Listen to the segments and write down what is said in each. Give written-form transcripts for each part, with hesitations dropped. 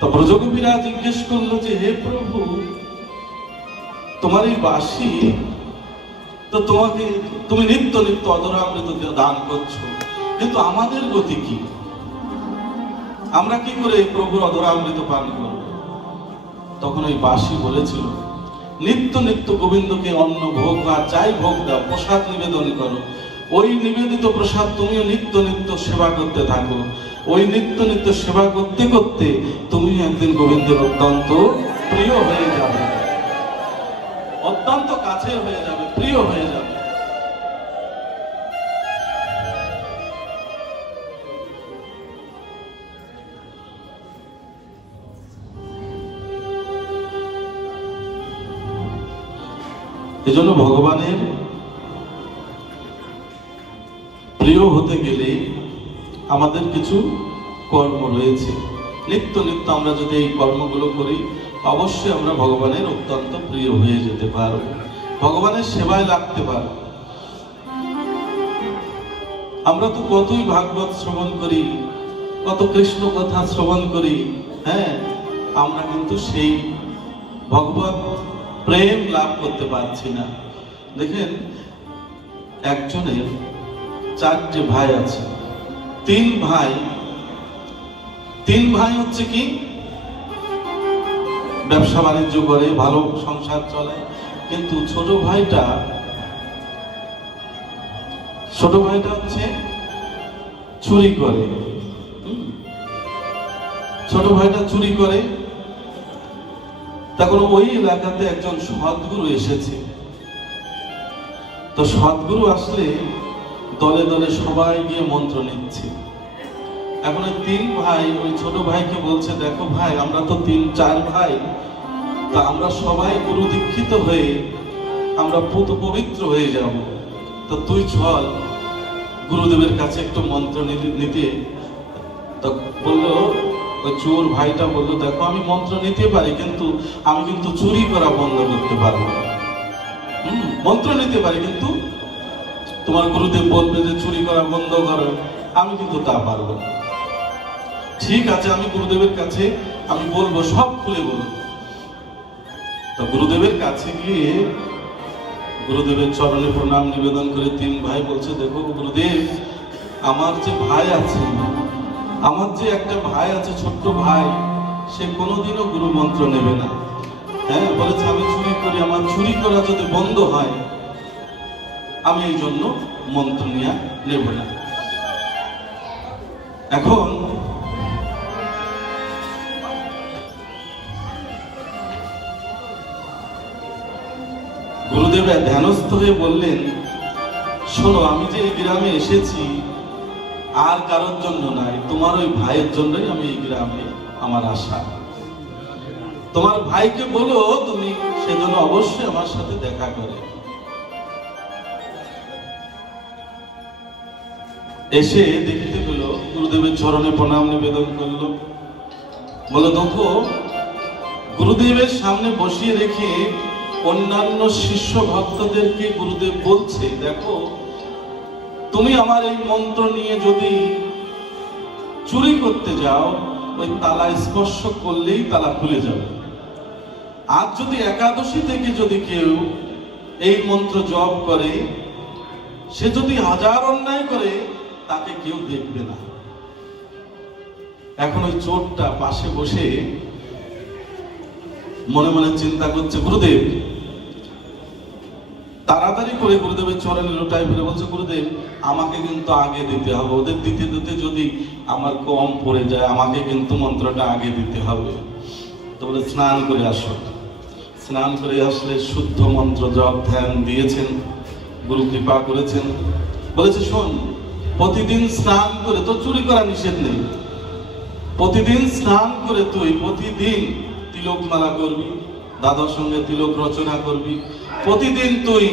তো ব্রজগোপীরা জিজ্ঞেস করলো যে হে প্রভু, তোমার এই বাঁশি তো তুমি নিত্য নিত্য অধরামৃত দান করছো, কিন্তু আমাদের গতি কি? আমরা কি করে প্রভুর অধরামৃত পান করব? তখন ওই বাঁশি বলেছিল, নিত্য নিত্য গোবিন্দকে অন্ন ভোগ বা যাই ভোগ দাও, প্রসাদ নিবেদন করো, ওই নিবেদিত প্রসাদ তুমিও নিত্য নিত্য সেবা করতে থাকো। ওই নিত্য নিত্য সেবা করতে করতে তুমি একদিন গোবিন্দের অত্যন্ত প্রিয় হয়ে যাবে, অত্যন্ত কাছে হয়ে যাবে, প্রিয় হয়ে যাবে। এজন্য ভগবানের প্রিয় হতে গেলে আমাদের কিছু কর্ম রয়েছে। নিত্য নিত্য আমরা যদি এই কর্মগুলো করি, অবশ্যই আমরা ভগবানের অত্যন্ত প্রিয় হয়ে যেতে পারব, ভগবানের সেবায় লাগতে পারব। আমরা তো কতই ভাগবত শ্রবণ করি, কত কৃষ্ণ কথা শ্রবণ করি, হ্যাঁ, আমরা কিন্তু সেই ভগবত প্রেম লাভ করতে পারছি না। দেখেন, একজনের 4টে ভাই আছে, 3 ভাই হচ্ছে কি ব্যবসা বাণিজ্য করে, ভালো সংসার চলে, কিন্তু ছোট ভাইটা হচ্ছে চুরি করে। ছোট ভাইটা চুরি করে। তখন ওই এলাকাতে একজন সদ্গুরু এসেছে। তো সদ্গুরু আসলে দলে দলে সবাই গিয়ে মন্ত্র নিচ্ছে। এখন ওই 3 ভাই ওই ছোট ভাইকে বলছে, দেখো ভাই, আমরা তো 3-4 ভাই, তা আমরা সবাই গুরু দীক্ষিত হয়ে আমরা পবিত্র হয়ে যাব, তো তুই চল গুরুদেবের কাছে একটু মন্ত্র নিতে। তো বললো, ওই চোর ভাইটা বললো, দেখো আমি মন্ত্র নিতে পারি, কিন্তু আমি কিন্তু চুরি করা বন্ধ করতে পারবো না। মন্ত্র নিতে পারি, কিন্তু তোমার গুরুদেব বলবে যে চুরি করা বন্ধ করো, আমি কিন্তু তা পারবো না। ঠিক আছে, আমি গুরুদেবের কাছে আমি বলবো, সব খুলে বলবো। তো গুরুদেবের কাছে গিয়ে গুরুদেবের চরণে প্রণাম নিবেদন করে 3 ভাই বলছে, দেখো গুরুদেব, আমার যে ভাই আছে, আমার যে একটা ভাই আছে, ছোট্ট ভাই, সে কোনোদিনও গুরু মন্ত্র নেবে না। হ্যাঁ, বলেছে আমি চুরি করি, আমার চুরি করা যদি বন্ধ হয়, আমি এই জন্য মন্ত্র নিয়ে নেব না। এখন গুরুদেব ধ্যানস্থ হয়ে বললেন, শোনো, আমি যে এই গ্রামে এসেছি আর কারোর জন্য নাই, তোমার ওই ভাইয়ের জন্যই আমি এই গ্রামে আমার আশা। তোমার ভাইকে বলো তুমি সেজন্য অবশ্যই আমার সাথে দেখা করে। এসে দেখতে পেল, গুরুদেবের চরণে প্রণাম নিবেদন করলো, বলো, দেখো, গুরুদেবের সামনে বসিয়ে রেখে অন্যান্য শিষ্য ভক্তদেরকে গুরুদেব বলছে, দেখো, তুমি আমার এই মন্ত্র নিয়ে যদি চুরি করতে যাও, ওই তালা স্পর্শ করলেই তালা খুলে যাবে। আর যদি একাদশী থেকে যদি কেউ এই মন্ত্র জপ করে, সে যদি 1000 অন্যায় করে, তাকে কেউ দেখবে না। এখন ওই চোরটা পাশে বসে মনে মনে চিন্তা করছে, গুরুদেব, তাড়াতাড়ি করে গুরুদেবের চরণে লোটায় ফিরে বলছে, গুরুদেব, আমাকে কিন্তু আগে দিতে হবে, ওদের দিতে দিতে যদি আমার কম পড়ে যায়, আমাকে কিন্তু মন্ত্রটা আগে দিতে হবে। তো বলে, স্নান করে আসো। স্নান করে আসলে শুদ্ধ মন্ত্র জপ ধ্যান দিয়েছেন, গুরু কৃপা করেছেন। বলেছে, শোন, প্রতিদিন স্নান করে, তো চুরি করা নিষেধ নেই, প্রতিদিন স্নান করে তুই প্রতিদিন তিলক মালা করবি, দাদার সঙ্গে তিলক রচনা করবি, প্রতিদিন তুই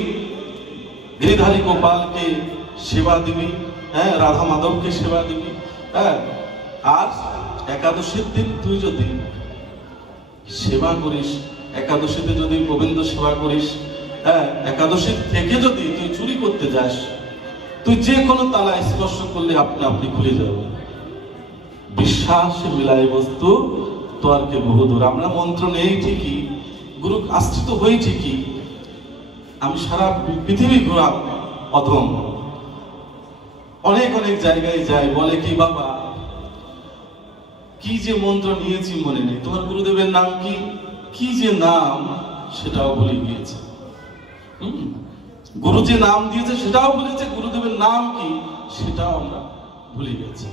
গিরিধারী গোপালকে সেবা দিবি, হ্যাঁ, রাধা মাধবকে সেবা দিবি, হ্যাঁ। আর একাদশীর দিন তুই যদি সেবা করিস, একাদশীতে যদি গোবিন্দ সেবা করিস, হ্যাঁ, একাদশীর থেকে যদি তুই চুরি করতে যাস, তুই যে কোনো তালা স্পর্শ করলে আপনি আপনি খুলে যাবে। বিশ্বাস মিলাই বস্তু তর্কে বহুদূর। আমরা মন্ত্র নেই ঠিকই, গুরু আশ্রিত হই ঠিকই, আমি সারা পৃথিবী ঘোরাম অধম, অনেক অনেক জায়গায় যাই, বলে কি বাবা কি যে মন্ত্র নিয়েছি মনে নেই, তোমার গুরুদেবের নাম কি, কি যে নাম সেটাও ভুলে গিয়েছে। গুরু যে নাম দিয়েছে সেটাও ভুলেছে, গুরুদেবের নাম কি সেটাও আমরা ভুলে গেছি।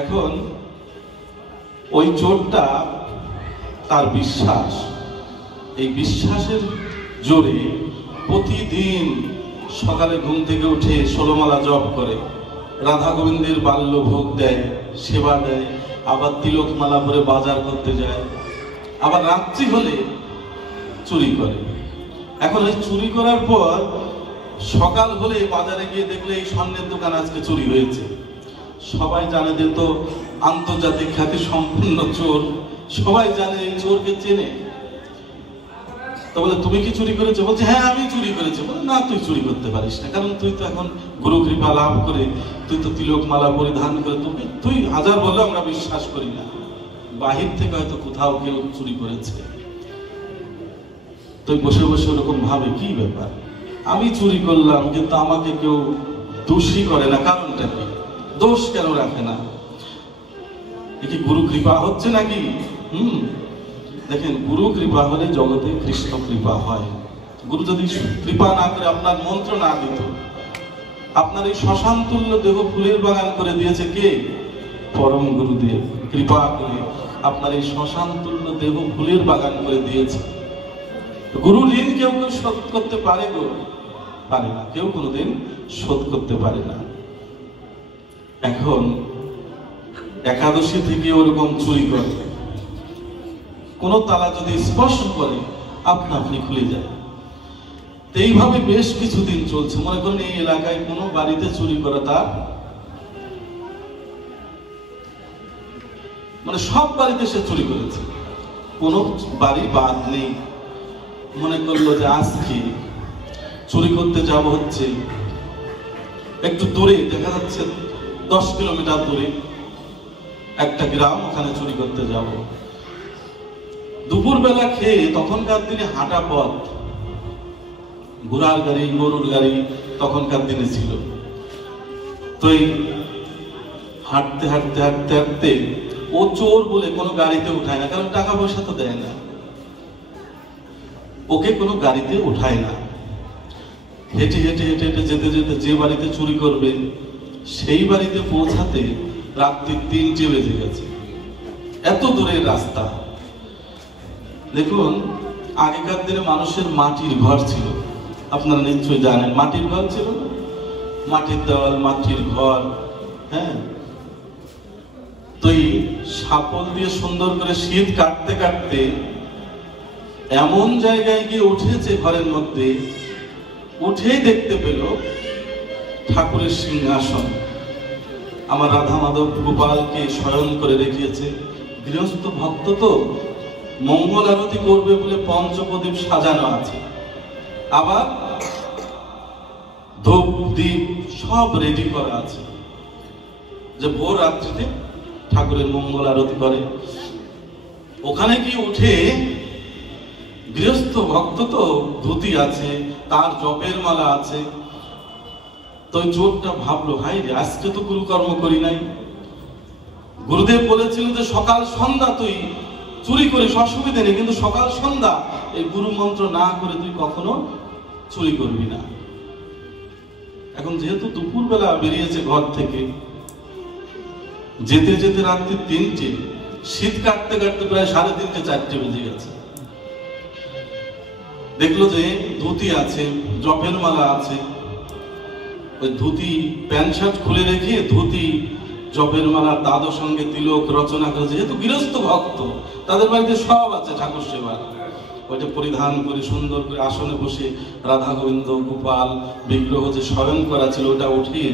এখন ওই চোরটা তার বিশ্বাস, এই বিশ্বাসের জোরে প্রতিদিন সকালে ঘুম থেকে উঠে 16 মালা জপ করে, রাধা গোবিন্দের বাল্য ভোগ দেয়, সেবা দেয়, আবার তিলক মালা পরে বাজার করতে যায়, আবার রাত্রি হলে চুরি করে। এখন এই চুরি করার পর সকাল হলে বাজারে গিয়ে দেখলে এই স্বর্ণের দোকান আজকে চুরি হয়েছে, সবাই জানে যে তো আন্তর্জাতিক খ্যাতি সম্পন্ন চোর, সবাই জানে এই চোরকে চেনে। তো বলে তুমি কি চুরি করেছো? বলছে হ্যাঁ আমি চুরি করেছি। বলে না তুই চুরি করতে পারিস না, কারণ তুই তো এখন গুরু কৃপা লাভ করে তুই তো তিলক মালা পরিধান করে, তুই হাজার বললে আমরা বিশ্বাস করি না, বাহির থেকে হয়তো কোথাও কেউ চুরি করেছে। তুই বসে বসে ওরকম ভাবে কি ব্যাপার, আমি চুরি করলাম কিন্তু আমাকে কেউ দোষী করে না, কারণটা কি, দোষ কেন রাখে না, এ কি গুরু কৃপা হচ্ছে নাকি? দেখেন গুরু কৃপা হলে জগতে কৃষ্ণ কৃপা হয়। গুরু যদি কৃপা না করে, আপনার মন্ত্র না দিত, আপনার এই শ্মশান তুল্য দেহ ফুলের বাগান করে দিয়েছে কে? পরম গুরুদেব কৃপা করে আপনার এই শ্মশান তুল্য দেহ ফুলের বাগান করে দিয়েছে। গুরু ঋণ কেউ কেউ শোধ করতে পারে গো? পারে না, কেউ কোনোদিন শোধ করতে পারে না। এখন একাদশী থেকে ওরকম চুরি করে, কোন তালা যদি স্পর্শ করে আপনা আপনি খুলে যায়। এইভাবে বেশ কিছুদিন চলছে। মনে করেন এই এলাকায় কোনো বাড়িতে চুরি করা তার মানে সব বাড়িতে সে চুরি করেছে, কোনো বাড়ি বাদ নেই। মনে করলো যে আজকে চুরি করতে যাব, হচ্ছে একটু দূরে, দেখা যাচ্ছে 10 কিলোমিটার দূরে একটা গ্রাম, ওখানে চুরি করতে যাব। দুপুর বেলা খেয়ে, তখনকার দিনে হাঁটা পথ, ঘোড়ার গাড়ি গরুর গাড়ি তখনকার দিনে ছিল, তো এই হাঁটতে হাঁটতে হাঁটতে হাঁটতে ও চোর বলে কোনো গাড়িতে উঠায় না, কারণ টাকা পয়সা তো দেয় না, ওকে কোনো গাড়িতে উঠায় না। হেঁটে হেঁটে হেঁটে হেঁটে যেতে যেতে যে বাড়িতে চুরি করবে সেই বাড়িতে পৌঁছাতে রাত্রি 3টে বেজে গেছে, এত দূরের রাস্তা। দেখুন আগেকার দিনে মানুষের মাটির ঘর ছিল, আপনারা নিশ্চয়ই জানেন, মাটির ঘর ছিল, মাটির দেওয়াল, মাটির ঘর, হ্যাঁ। তো এই শাপল দিয়ে সুন্দর করে শীত কাটতে কাটতে এমন জায়গায় গিয়ে উঠেছে ঘরের মধ্যে, উঠেই দেখতে পেল ঠাকুরের সিংহাসন, আমার রাধা মাধব গোপালকে শয়ন করে রেখেছে। গৃহস্থ ভক্ত তো, মঙ্গল আরতি করবে বলে পঞ্চপ্রদীপ সাজানো আছে, আবার ধূপ দ্বীপ সব রেডি করা আছে, যে ভোর রাত্রিতে ঠাকুরের মঙ্গল আরতি করে। ওখানে কি উঠে গৃহস্থ ভক্ত তো, ধুতি আছে, তার জপের মালা আছে, তো চোরটা ভাবলো হাই রে, আজকে তো গুরুকর্ম করি নাই, গুরুদেব বলেছিলেন যে সকাল সন্ধ্যা তুই চুরি করিস অসুবিধা নেই, কিন্তু সকাল সন্ধ্যা এই গুরু মন্ত্র না করে তুই কখনো চুরি করবি না। এখন যেহেতু দুপুর বেলা বেরিয়েছে ঘর থেকে, যেতে যেতে রাত্রি 3টে, শীত কাটতে কাটতে প্রায় 3:30 4টে বেজে গেছে। দেখলো যে ধুতি আছে, জপের মালা আছে, ওই ধুতি প্যান্ট শার্ট খুলে রেখে ধুতি জপের মালা দাদর সঙ্গে তিলক রচনা করে, যেহেতু গৃহস্থ ভক্ত তাদের বাড়িতে সব আছে ঠাকুর সেবার, ওইটা পরিধান করে সুন্দর করে আসনে বসে রাধা গোবিন্দ গোপাল বিগ্রহ যে শয়ন করা ছিল ওটা উঠিয়ে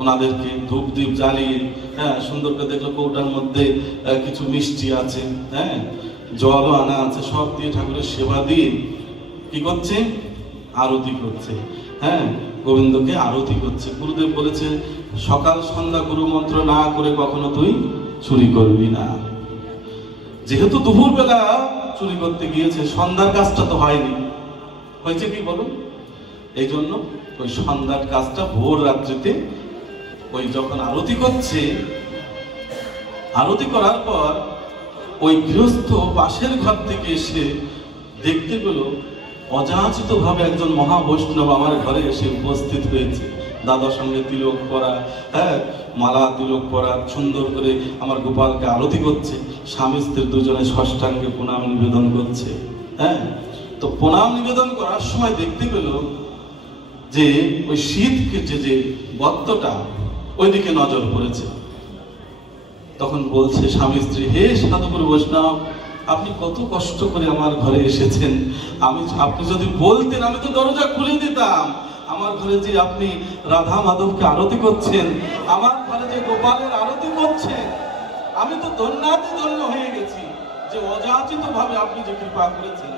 ওনাদেরকে ধূপ দ্বীপ জ্বালিয়ে, হ্যাঁ, সুন্দর করে দেখলো কৌটার মধ্যে কিছু মিষ্টি আছে, হ্যাঁ, জলও আনা আছে, সব দিয়ে ঠাকুরের সেবা দিয়ে কি করছে, আরতি করছে, হ্যাঁ, গোবিন্দকে আরতি করছে। গুরুদেব বলেছে সকাল সন্ধ্যা গুরু মন্ত্র না করে কখনো তুই চুরি করবি না। যেহেতু দুপুরবেলা চুরি করতে গিয়েছে, সন্ধ্যার কাজটা তো হয়নি, হয়েছে কি বলুন? এই জন্য ওই সন্ধ্যার কাজটা ভোর রাত্রিতে ওই যখন আরতি করছে, আরতি করার পর ওই গৃহস্থ পাশের ঘর থেকে এসে দেখতে পেল অযাচিত ভাবে একজন মহাবৈষ্ণব আমার ঘরে এসে উপস্থিত হয়েছে। দাদার সঙ্গে তিলক পরা, মালা তিলক পরা, সুন্দর করে আমার গোপালকে আরতি করছে। স্বামী স্ত্রী দুজনে ষষ্ঠাঙ্গে প্রণাম নিবেদন করছে। তো প্রণাম নিবেদন করার সময় দেখতে পেল যে ওই শীতকে যে গর্তটা ওইদিকে নজর পড়েছে। তখন বলছে স্বামী স্ত্রী, হে সাধুগুরু বৈষ্ণব, আপনি কত কষ্ট করে আমার ঘরে এসেছেন, আপনি যদি বলতেন আমি তো দরজা খুলে দিতাম। আমার ঘরে যে আপনি রাধা মাধবকে আরতি করছেন, আমার ঘরে যে গোপালের আরতি করছেন, আমি তো ধন্যাতি ধন্য হয়ে গেছি যে অযাচিত ভাবে আপনি যে কৃপা করেছেন।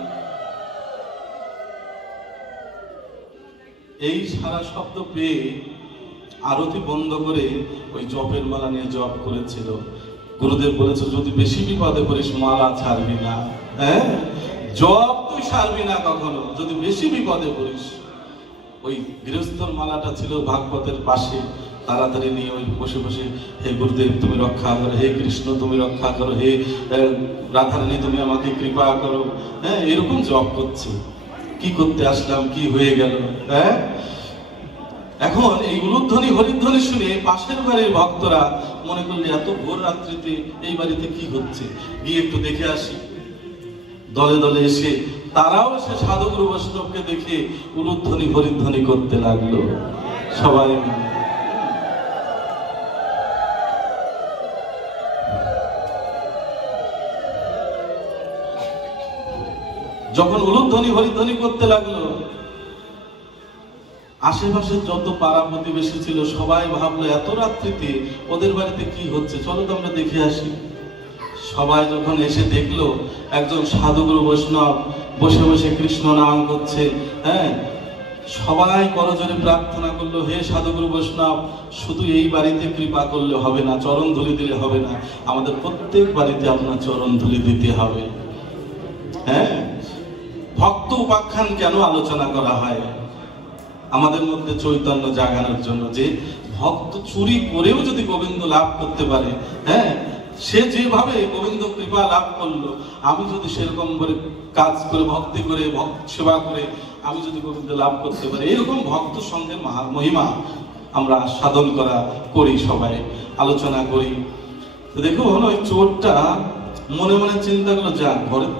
এই সারা শব্দ পেয়ে আরতি বন্ধ করে ওই জপের মালা নিয়ে জপ করেছিল। গুরুদেব বলেছে, যদি বেশি বিপদে করিস মালা ছাড়বি না, জপ তুই ছাড়বি না কখনো, যদি বেশি বিপদে করিস। ওই গৃহস্থর মালাটা ছিল ভাগবতের পাশে, তাড়াতাড়ি নিয়ে ওই বসে বসে, হে গুরুদেব তুমি রক্ষা করো, হে কৃষ্ণ তুমি রক্ষা করো, হে রাধারানী তুমি আমাকে কৃপা করো, এরকম জপ করছে। কি করতে আসলাম, কি হয়ে গেল। এখন এই উলুধ্বনি হরিধ্বনি শুনে পাশের বাড়ির ভক্তরা মনে করলে এত ভোর রাত্রিতে এই বাড়িতে কি হচ্ছে, গিয়ে একটু দেখে আসি। দলে দলে এসে তারাও সে সাধুগুরু বৈষ্ণবকে দেখে উলুধ্বনি হরিধ্বনি করতে লাগলো সবাই মিলে। যখন উলুধ্বনি হরিধ্বনি করতে লাগলো, আশেপাশের যত পাড়া প্রতিবেশী ছিল সবাই ভাবলো এত রাত্রিতে ওদের বাড়িতে কি হচ্ছে, চলো তো আমরা দেখে আসি। সবাই যখন এসে দেখলো একজন সাধুগুরু বৈষ্ণব বসে বসে কৃষ্ণ নাম করছে, সবাই করজোরে প্রার্থনা করলো, হে সাধুগুরু বৈষ্ণব, শুধু এই বাড়িতে কৃপা করলে হবে না, চরণ ধুলি দিলে হবে না, আমাদের প্রত্যেক বাড়িতে আপনার চরণ ধুলি দিতে হবে। ভক্ত উপাখ্যান কেন আলোচনা করা হয়? আমাদের মধ্যে চৈতন্য জাগানোর জন্য, যে ভক্ত চুরি করেও যদি গোবিন্দ লাভ করতে পারে, সে যেভাবে গোবিন্দ কৃপা লাভ করলো, আমি যদি সেরকম করে কাজ করে ভক্তি করে ভক্ত সেবা করে আমি যদি গোবিন্দ লাভ করতে পারি, এরকম ভক্ত সঙ্গে মহিমা আমরা সাধন করি, সবাই আলোচনা করি। তো দেখুন ওই চোরটা মনে মনে চিন্তা করলো, যা ঘরের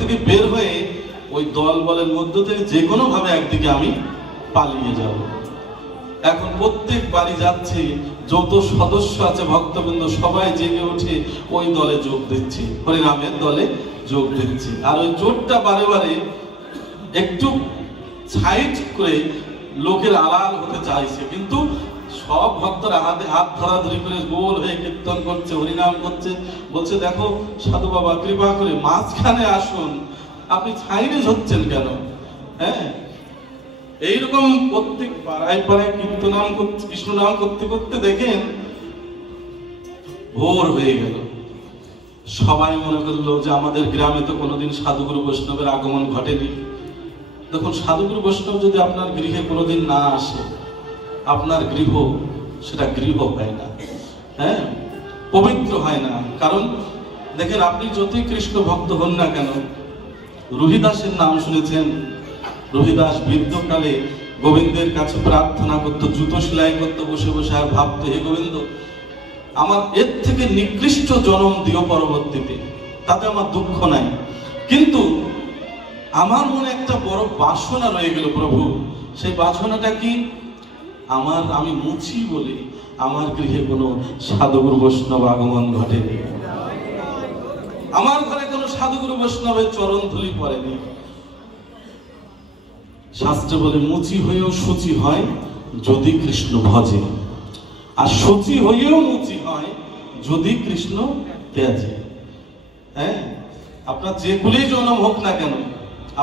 থেকে বের হয়ে ওই দল বলের মধ্য থেকে যে কোনো ভাবে একদিকে আমি পালিয়ে যাব। এখন প্রত্যেক বাড়ি যাচ্ছে, যত সদস্য আছে ভক্তবৃন্দ সবাই জেগে উঠে ওই দলে যোগ দিচ্ছে, হরিনামের দলে যোগ দিচ্ছে। আর ওই চোরটা বারে বারে একটু সাইড করে লোকের আড়াল হতে চাইছে, কিন্তু সব ভক্তরা হাতে হাত ধরাধরি করে গোল হয়ে কীর্তন করছে, হরিনাম করছে। বলছে, দেখো সাধু বাবা কৃপা করে মাঝখানে আসুন, আপনি সাইডে হচ্ছেন কেন? এইরকম প্রত্যেক পাড়ায় পাড়ায় কীর্তনাম করতে, কৃষ্ণ নাম করতে করতে দেখেন ভোর হয়ে গেল। সবাই মনে করলো যে আমাদের গ্রামে তো কোনোদিন সাধুগুরু বৈষ্ণবের আগমন ঘটেনি। দেখুন, সাধুগুরু বৈষ্ণব যদি আপনার গৃহে কোনোদিন না আসে, আপনার গৃহ সেটা গৃহ হয় না, পবিত্র হয় না। কারণ দেখেন, আপনি যতই কৃষ্ণ ভক্ত হন না কেন, রুহিদাসের নাম শুনেছেন? রুহিদাস বৃদ্ধকালে গোবিন্দের কাছে প্রার্থনা করতো, জুতো সেলাই করতো বসে বসে, আর ভাবতো, হে গোবিন্দ, আমার এর থেকে নিকৃষ্ট জন্ম দিও পরবর্তীতে, তাতে আমার দুঃখ নাই, কিন্তু আমার মনে একটা বড় বাসনা রয়ে গেল প্রভু। সেই বাসনাটা কি? আমি মুছি বলে আমার গৃহে কোনো সাধুগুরু বৈষ্ণব আগমন ঘটেনি, আমার ঘরে কোনো সাধুগুরু বৈষ্ণবের চরণ ধুলি পড়েনি। শাস্ত্রে বলে, মুচি হয়েও শুচি হয় যদি কৃষ্ণ ভজে, আর শুচি হয়েও মুচি হয় যদি কৃষ্ণ ত্যাজে। আপনার যে কুলেই জন্ম হোক না কেন,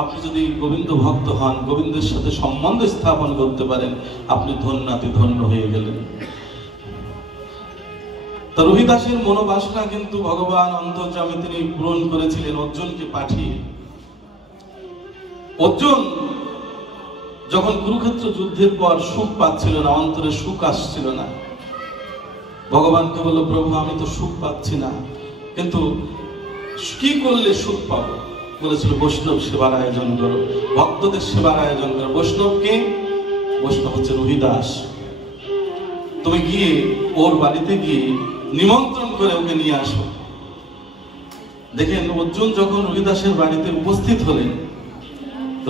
আপনি যদি গোবিন্দ ভক্ত হন, গোবিন্দের সাথে সম্বন্ধ স্থাপন করতে পারেন, আপনি ধন্যাতি ধন্য হয়ে গেলেন। তা রোহিদাসের মনোবাসনা কিন্তু ভগবান অন্তর্যামী তিনি পূরণ করেছিলেন অর্জুনকে পাঠিয়ে। অর্জুন যখন কুরুক্ষেত্র যুদ্ধের পর সুখ পাচ্ছিল না, অন্তরে সুখ আসছিল না, ভগবানকে বলল, প্রভু আমি তো সুখ পাচ্ছি না, কিন্তু কি করলে সুখ পাবো? বলেছিল বৈষ্ণব সেবার আয়োজন করো, ভক্তদের সেবার আয়োজন করো। বৈষ্ণব কে? বৈষ্ণব হচ্ছে রোহিদাস। তুমি গিয়ে ওর বাড়িতে গিয়ে নিমন্ত্রণ করে ওকে নিয়ে আসো। দেখেন অর্জুন যখন রোহিদাসের বাড়িতে উপস্থিত হলেন,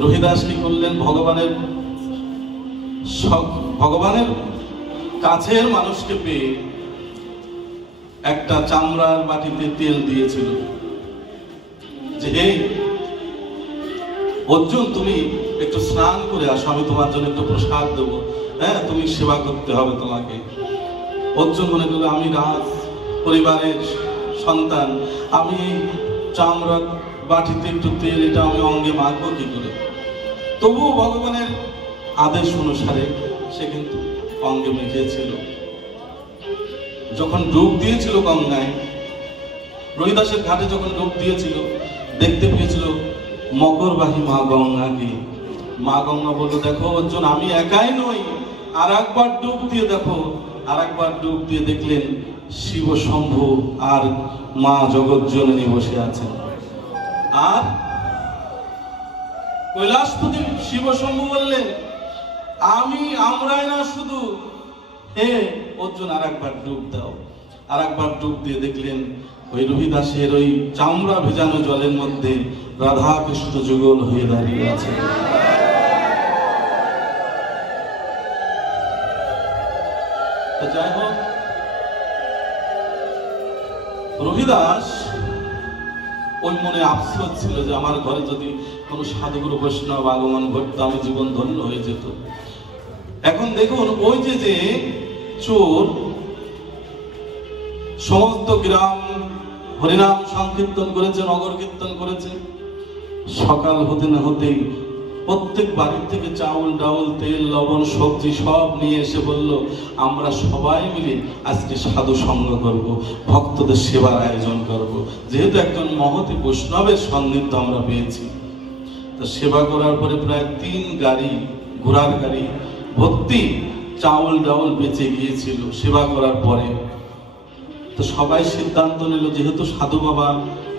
রোহিদাস কি করলেন? ভগবানের কাছের মানুষকে পেয়ে একটা চামড়ার বাটিতে তেল দিয়েছিল যে হে অর্জুন, তুমি একটু স্নান করে আসো, আমি তোমার জন্য একটু প্রসাদ দেবো, হ্যাঁ তুমি সেবা করতে হবে তোমাকে। অর্জুন মনে করলো আমি রাজ পরিবারের সন্তান, আমি চামড়ার বাটিতে একটু তেল, এটা আমি অঙ্গে মাখবো কি করে? তবুও ভগবানের আদেশ অনুসারে সে কিন্তু অঙ্গে মেখেছিল। যখন ডুব দিয়েছিল গঙ্গায়, রোহিদাসের ঘাটে যখন ডুব দিয়েছিল, দেখতে পেয়েছিল মকরবাহী মা গঙ্গাকে। মা গঙ্গা বলল, দেখো অর্জুন, আমি একাই নই, আর একবার ডুব দিয়ে দেখো। আর একবার ডুব দিয়ে দেখলেন শিব শম্ভু আর মা জগৎজননী বসে আছেন। আর কৈলাসপতি শিব শম্ভু বললেন, আমরাই না শুধু, হে অর্জুন আর একবার ডুব দাও। আর একবার ডুব দিয়ে দেখলেন ওই রোহিদাসের ওই চামড়া ভেজানো জলের মধ্যে রাধা কৃষ্ণ যুগল হয়ে দাঁড়িয়ে আছে। যাই হোক, রোহিদাস ওই মনে আফসোস ছিল যে আমার ঘরে যদি কোনো সাধুগুরু বৈষ্ণব আগমন ঘটতো, আমি জীবন ধন্য হয়ে যেত। এখন দেখুন ওই যে চোর সমস্ত গ্রাম হরিনাম সংকীর্তন করেছে, নগর কীর্তন করেছে, সকাল হতে না হতেই প্রত্যেক বাড়ির থেকে চাউল ডাউল তেল লবণ সবজি সব নিয়ে এসে বলল, আমরা সবাই মিলে আজকে সাধু সঙ্গ করব, ভক্তদের সেবার আয়োজন করব। যেহেতু একজন মহতি বৈষ্ণবের সান্নিধ্য আমরা পেয়েছি, তো সেবা করার পরে প্রায় 3 গাড়ি ঘোড়ার গাড়ি ভর্তি চাউল ডাউল বেঁচে গিয়েছিল সেবা করার পরে। তো সবাই সিদ্ধান্ত নিল, যেহেতু সাধু বাবা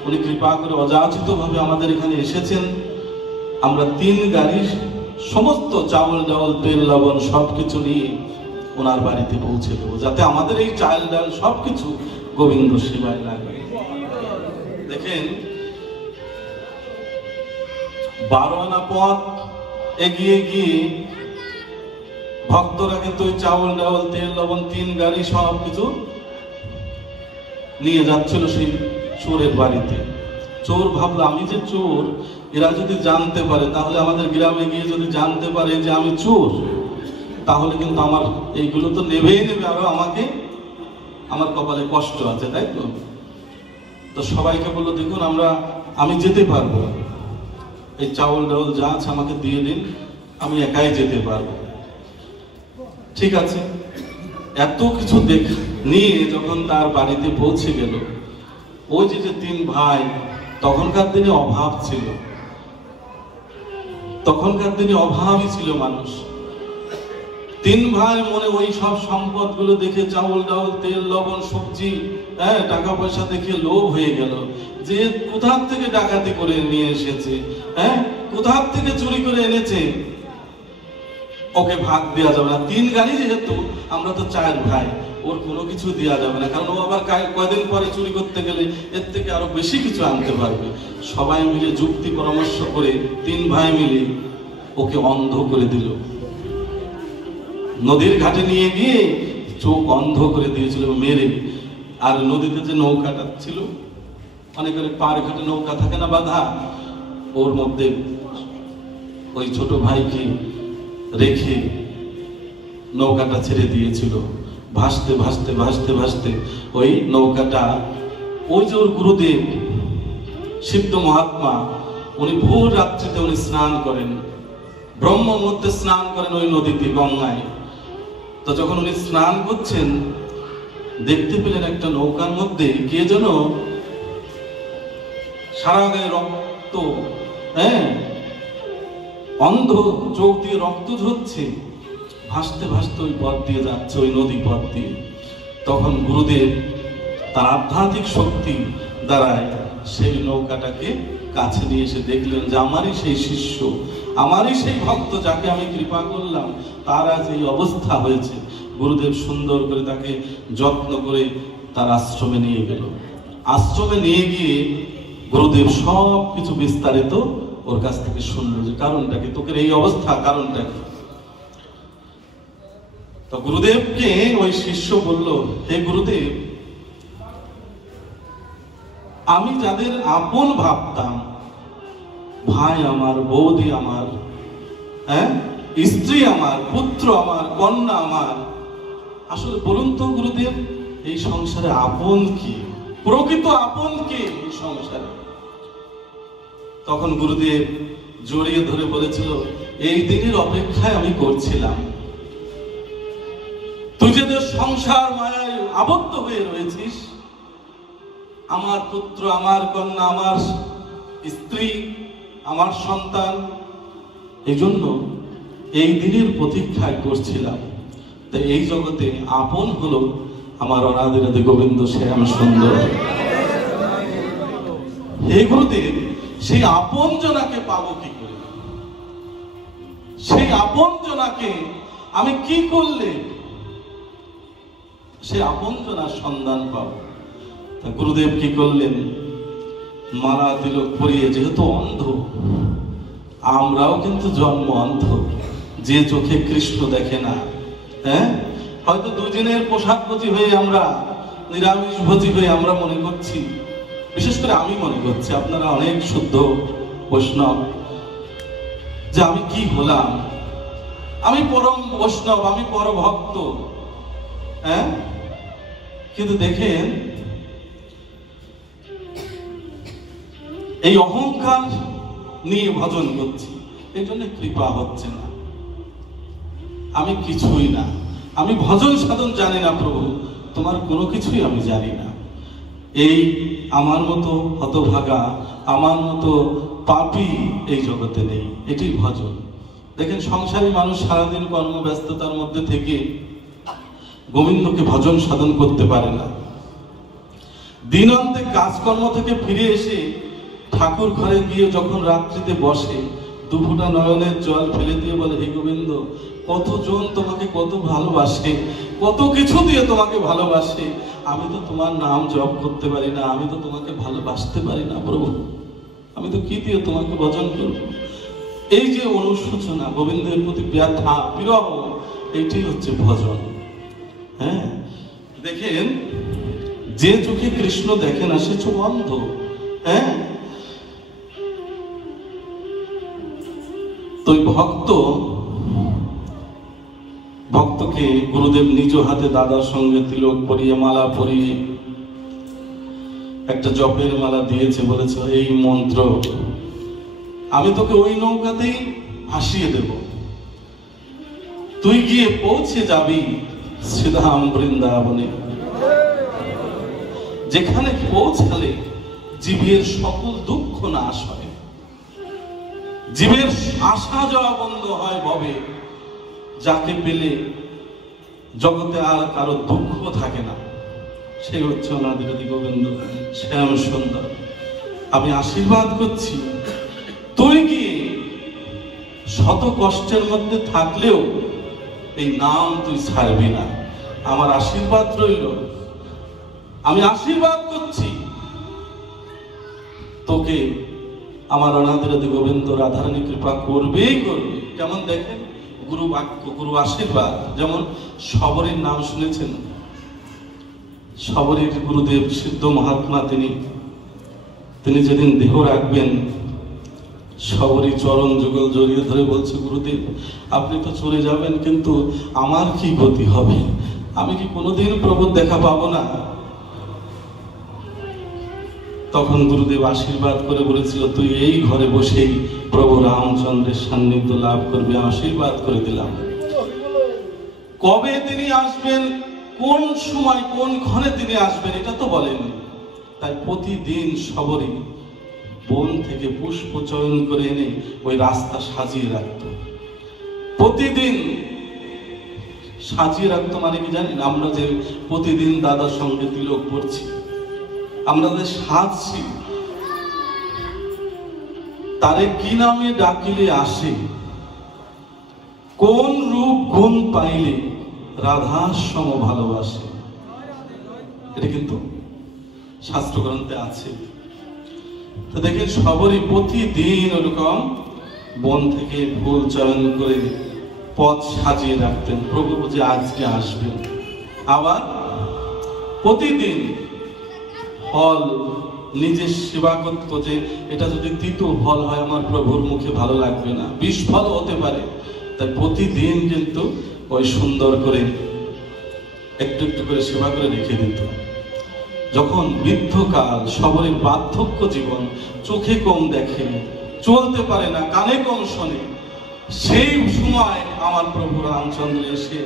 উনি কৃপা করে অযাচিত ভাবে আমাদের এখানে এসেছেন, আমরা 3 গাড়ির সমস্ত চাউল ডাউল তেল লবণ সবকিছু নিয়ে ওনার বাড়িতে পৌঁছে দেবো, যাতে আমাদের এই চাল ডাল সবকিছু গোবিন্দ সেবায় লাগে। দেখেন 12 আনা পথ এগিয়ে গিয়ে ভক্তরা কিন্তু ওই চাউল ডাউল তেল লবণ 3 গাড়ি সবকিছু নিয়ে যাচ্ছিল সেই চোরের বাড়িতে। চোর ভাবলো, আমি যে চোর, এরা যদি জানতে পারে, তাহলে আমাদের গ্রামে গিয়ে যদি জানতে পারে যে আমি চোর, তাহলে কিন্তু আমার এইগুলো তো নেবেই নেবে, আরো আমাকে, আমার কপালে কষ্ট আছে, তাই তো? তো সবাইকে বললো, দেখুন আমি যেতে পারবো, এই চাউল ডাউল যা আছে আমাকে দিয়ে দিন, আমি একাই যেতে পারবো। ঠিক আছে। এত কিছু নিয়ে যখন তার বাড়িতে পৌঁছে গেল, ওই যে 3 ভাই, তখনকার দিনে অভাব ছিল, তখনকার দিনে অভাবই ছিল মানুষ। 3 ভাই মনে ওই সব সম্পদ গুলো দেখে, চাউল ডাউল তেল লবণ সবজি, হ্যাঁ টাকা পয়সা দেখে লোভ হয়ে গেল, যে কোথার থেকে ডাকাতি করে নিয়ে এসেছে, হ্যাঁ কোথার থেকে চুরি করে এনেছে, ওকে ভাগ দেওয়া যাবে না। 3 গাড়ি যেহেতু, আমরা তো 4 ভাই, ওর কোনো কিছু দেওয়া যাবে না, কারণ ও আবার কয়দিন পরে চুরি করতে গেলে এর থেকে আরো বেশি কিছু আনতে পারবে। সবাই মিলে যুক্তি পরামর্শ করে 3 ভাই মিলে ওকে অন্ধ করে দিল। নদীর ঘাটে নিয়ে গিয়ে চোখ অন্ধ করে দিয়েছিল মেরে। আর নদীতে যে নৌকাটা ছিল, অনেক পার ঘাটে নৌকা থাকে না বাঁধা, ওর মধ্যে ওই ছোট ভাইকে রেখে নৌকাটা ছেড়ে দিয়েছিল। ভাসতে ভাসতে ভাসতে ভাসতে ওই নৌকাটা, ওই যে ওর গুরুদেব সিদ্ধ মহাত্মা, উনি ভোর রাত্রিতে উনি স্নান করেন, ব্রহ্ম মধ্যে স্নান করেন ওই নদীতে গঙ্গায়। তো যখন উনি স্নান করছেন, দেখতে পেলেন একটা নৌকার মধ্যে কে যেন সারা গায়ে রক্ত, অন্ধ, চোখ দিয়ে রক্ত ঝরছে, ভাসতে ভাসতে ওই পথ দিয়ে যাচ্ছে, ওই নদী পথ দিয়ে। তখন গুরুদেব তার আধ্যাত্মিক শক্তি দ্বারায় সেই নৌকাটাকে কাছে নিয়ে এসে দেখলেন যে আমারই সেই শিষ্য, আমারই সেই ভক্ত, যাকে আমি কৃপা করলাম, তার আজ এই অবস্থা হয়েছে। গুরুদেব সুন্দর করে তাকে যত্ন করে তার আশ্রমে নিয়ে গেল। আশ্রমে নিয়ে গিয়ে গুরুদেব সব কিছু বিস্তারিত ওর কাছ থেকে শুনলো যে কারণটা কি, তোকে এই অবস্থা কারণটা কি। তো গুরুদেবকে ওই শিষ্য বলল, হে গুরুদেব, আমি যাদের আপন ভাবতাম, ভাই আমার, বৌদি আমার, স্ত্রী আমার, পুত্র আমার, কন্যা আমার, আসলে বলুন তো গুরুদেব, এই সংসারে আপন কি, প্রকৃত আপন কে এই সংসারে? তখন গুরুদেব জড়িয়ে ধরে বলেছিল, এই দিনের অপেক্ষায় আমি করছিলাম। তুই যে সংসার মায়ায় আবদ্ধ হয়ে রয়েছিস, আমার পুত্র, আমার কন্যা, আমার স্ত্রী, আমার সন্তান, এই জন্য এই দিনের প্রতীক্ষায় করছিলাম। তাই এই জগতে আপন হলো আমার অনাদিরাদি গোবিন্দ শ্যাম সুন্দর। হে গুরুদেব, সেই আপন জনাকে পাবো কি করে? সেই আপন জনাকে আমি কি করলে সেই আপন জনার সন্ধান পাবো? তা গুরুদেব কি করলেন, মালা তিলক পরিয়ে, যেহেতু অন্ধ, আমরাও কিন্তু জন্ম অন্ধ, যে চোখে কৃষ্ণ দেখে না, হয়তো দুদিনের পোশাক ভোজি হয়ে আমরা, নিরামিষ ভোজি হয়ে আমরা মনে করছি, বিশেষ করে আমি মনে করছি, আপনারা অনেক শুদ্ধ বৈষ্ণব, যে আমি কি হলাম, আমি পরম বৈষ্ণব, আমি পরম ভক্ত। কিন্তু দেখেন, এই অহংকার নিয়ে ভজন করছি, এই জন্য কৃপা হচ্ছে না। আমি কিছুই না, আমি ভজন সাধন জানি না প্রভু, তোমার কোনো কিছুই আমি জানি না। এই আমার মতো হতভাগা, আমার মতো পাপী এই জগতে নেই, এটাই ভজন। দেখেন, সংসারী মানুষ সারাদিন কর্মব্যস্ততার মধ্যে থেকে গোবিন্দকে ভজন সাধন করতে পারে না। দিনান্তে কাজকর্ম থেকে ফিরে এসে ঠাকুর ঘরে গিয়ে যখন রাত্রিতে বসে, দুফোঁটা নয়নের জল ফেলে দিয়ে বলে, হে গোবিন্দ, কতজন তোমাকে কত ভালোবাসে, কত কিছু দিয়ে তোমাকে ভালোবাসে, আমি তো তোমার নাম জপ করতে পারি না, আমি তো তোমাকে ভালোবাসতে পারি না প্রভু, আমি তো কি দিয়ে তোমাকে ভজন করব? এই যে অনুশোচনা, গোবিন্দের প্রতি ব্যথা, বিরহ, এইটাই হচ্ছে ভজন। দেখেন, যে চোখে কৃষ্ণ দেখে না সে চোখ অন্ধ। তো ভক্তকে গুরুদেব নিজ হাতে দাদার সঙ্গে তিলক পরিয়ে, মালা পরিয়ে, একটা জপের মালা দিয়েছে, বলেছে, এই মন্ত্র আমি তোকে ওই নৌকাতেই ভাসিয়ে দেব, তুই গিয়ে পৌঁছে যাবি শ্রীধাম বৃন্দাবনে, যেখানে পৌঁছালে জীবের সকল দুঃখ নাশ হয়, জীবের আসা যাওয়া বন্ধ হয় ভবে, যাকে পেলে জগতে আর কারো দুঃখ থাকে না, সে হচ্ছে অনাদিরাদি গোবিন্দ শ্যাম সুন্দর। আমি আশীর্বাদ করছি, তুই গিয়ে শত কষ্টের মধ্যে থাকলেও এই নাম তুই ছাড়বি না, আমার আশীর্বাদ রইল। আমি আশীর্বাদ করছি, তোকে আমার অনাদিরাদি গোবিন্দ রাধারানী কৃপা করবেই করবে। কেমন দেখেন, গুরু বাক্য, গুরু আশীর্বাদ। যেমন শবরীর নাম শুনেছেন, শবরীর গুরুদেব সিদ্ধ মহাত্মা, তিনি যেদিন দেহ রাখবেন, শবরী চরণ যুগল জড়িয়ে ধরে বলছে, গুরুদেব, আপনি তো চলে যাবেন, কিন্তু আমার কি গতি হবে? আমি কি কোনোদিন প্রভুর দেখা পাবো না? তখন গুরুদেব আশীর্বাদ করে বলেছিল, তুই এই ঘরে বসেই প্রভু রামচন্দ্রের সান্নিধ্য লাভ করবে, আশীর্বাদ করে দিলাম। কবে তিনি আসবেন, কোন সময় কোন ক্ষণে তিনি আসবেন এটা তো বলেননি। তাই প্রতিদিন সবরই বন থেকে পুষ্প চয়ন করে এনে ওই রাস্তা সাজিয়ে রাখত। প্রতিদিন সাজিয়ে রাখতো মানে কি জানেন? আমরা যে প্রতিদিন দাদার সঙ্গে তিলক পড়ছি, আমরা যে সাজছি, তারে কি নামে ডাকিলে আসে, কোন রূপ গুণ পাইলে রাধার সম ভালোবাসে, এটা কিন্তু শাস্ত্রগ্রন্থে আছে। তো দেখেন সবরই প্রতিদিন ওরকম বন থেকে ফুল চয়ন করে পথ সাজিয়ে রাখতেন, প্রভু যে আজকে আসবেন। আবার প্রতিদিন ফল নিজের সেবা করতো, যে এটা যদি তিতো ফল হয় আমার প্রভুর মুখে ভালো লাগবে না, বিষ ফল হতে পারে। তাই প্রতিদিন কিন্তু ওই সুন্দর করে একটু একটু করে সেবা করে রেখে দিত। যখন বৃদ্ধকাল, সবরের বার্ধক্য জীবন, চোখে কম দেখে, চলতে পারে না, কানে কম শোনে, সেই সময় আমার প্রভু রামচন্দ্র এসে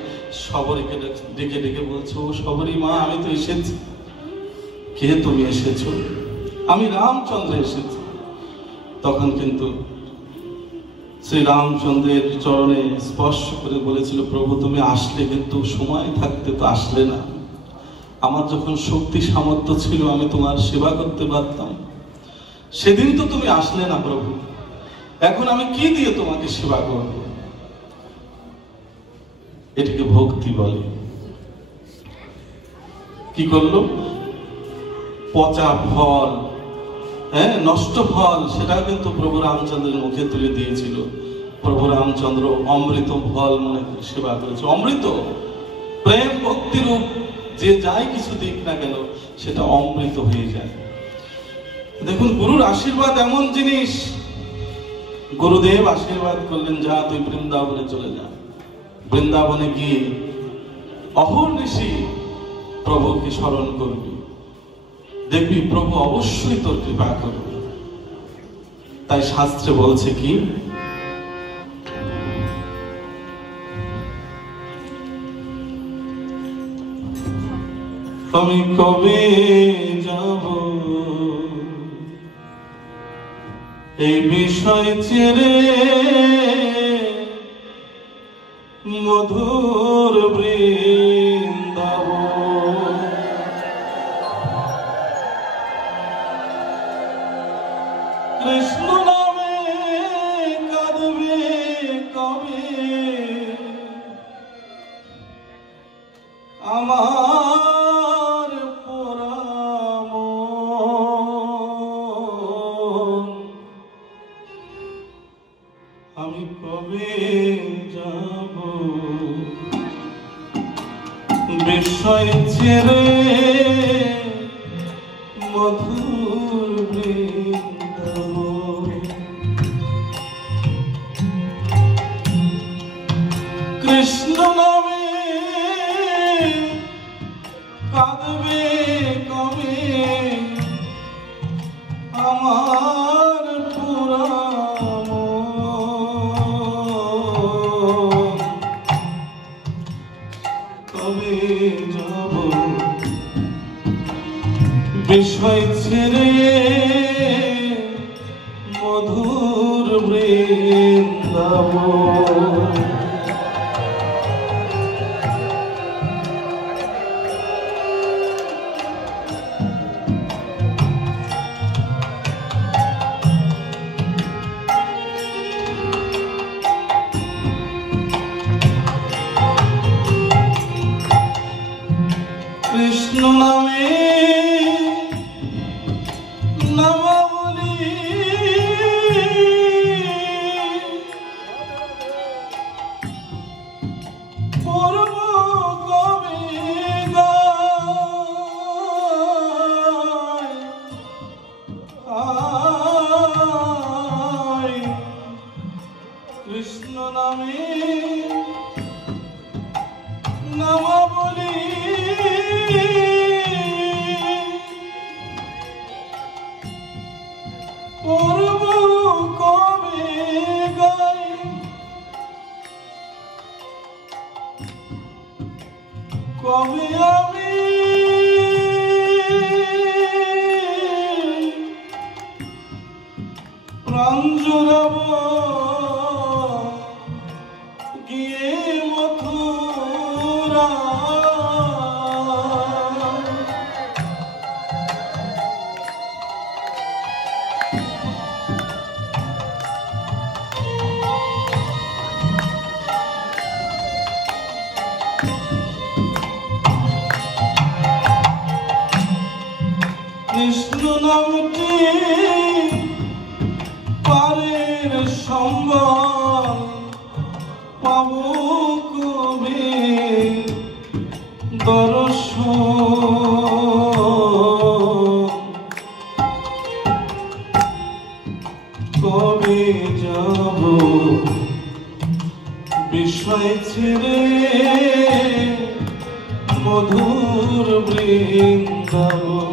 সবরীকে ডেকে ডেকে বলছে, ও সবরী মা, আমি তো এসেছি। কে তুমি এসেছো? আমি রামচন্দ্র এসেছি। তখন কিন্তু শ্রী রামচন্দ্রের চরণে স্পর্শ করে বলেছিল, প্রভু তুমি আসলে, কিন্তু সময় থাকতে তো আসলে না। আমার যখন শক্তি সামর্থ্য ছিল আমি তোমার সেবা করতে পারতাম, সেদিন তো তুমি আসলে না প্রভু, এখন আমি কি দিয়ে তোমাকে সেবা করব? এটাকে ভক্তি বলে। কি করলো? পচা ফল, নষ্ট ফল, সেটা কিন্তু প্রভু রামচন্দ্রের মুখে তুলে দিয়েছিল। প্রভু রামচন্দ্র অমৃত ফল মনে করে সেবা করেছে। অমৃত প্রেম ভক্তিরূপ যে যাই কিছু দিক না কেন, সেটা অমৃত হয়ে যায়। দেখুন, গুরুর আশীর্বাদ এমন জিনিস, গুরুদেব আশীর্বাদ করলেন, যা তুই বৃন্দাবনে চলে যা। বৃন্দাবনে গিয়ে অহর্নিশি প্রভুকে স্মরণ করবি, দেখবি প্রভু অবশ্যই তোর কৃপা করবে। তাই শাস্ত্রে বলছে কি, আমি কবে যাব এই বিষয় ছেড়ে, মধুর বৃন্দাবন। কৃষ্ণ নামে কাঁদবে কবে আমার পোড়া মন, আমি কবে যাব বিষয় ছেড়ে, মধুর বৃন্দাবন। কৃষ্ণ নামে কাঁদবে কবে আমার পুরা মন, কবে যাব বিষয় ছেড়ে, মধুর বৃন্দাবন। কৃষ্ণ নামে নামাবলী পূর্ব কবি গায়, কৃষ্ণ নামে নামাবলী কৃষ্ণ নামটি পারের সম্বল পাব কবে দর্শন, কবে যাব বিষয় ছেড়ে মধুর বৃন্দাবন।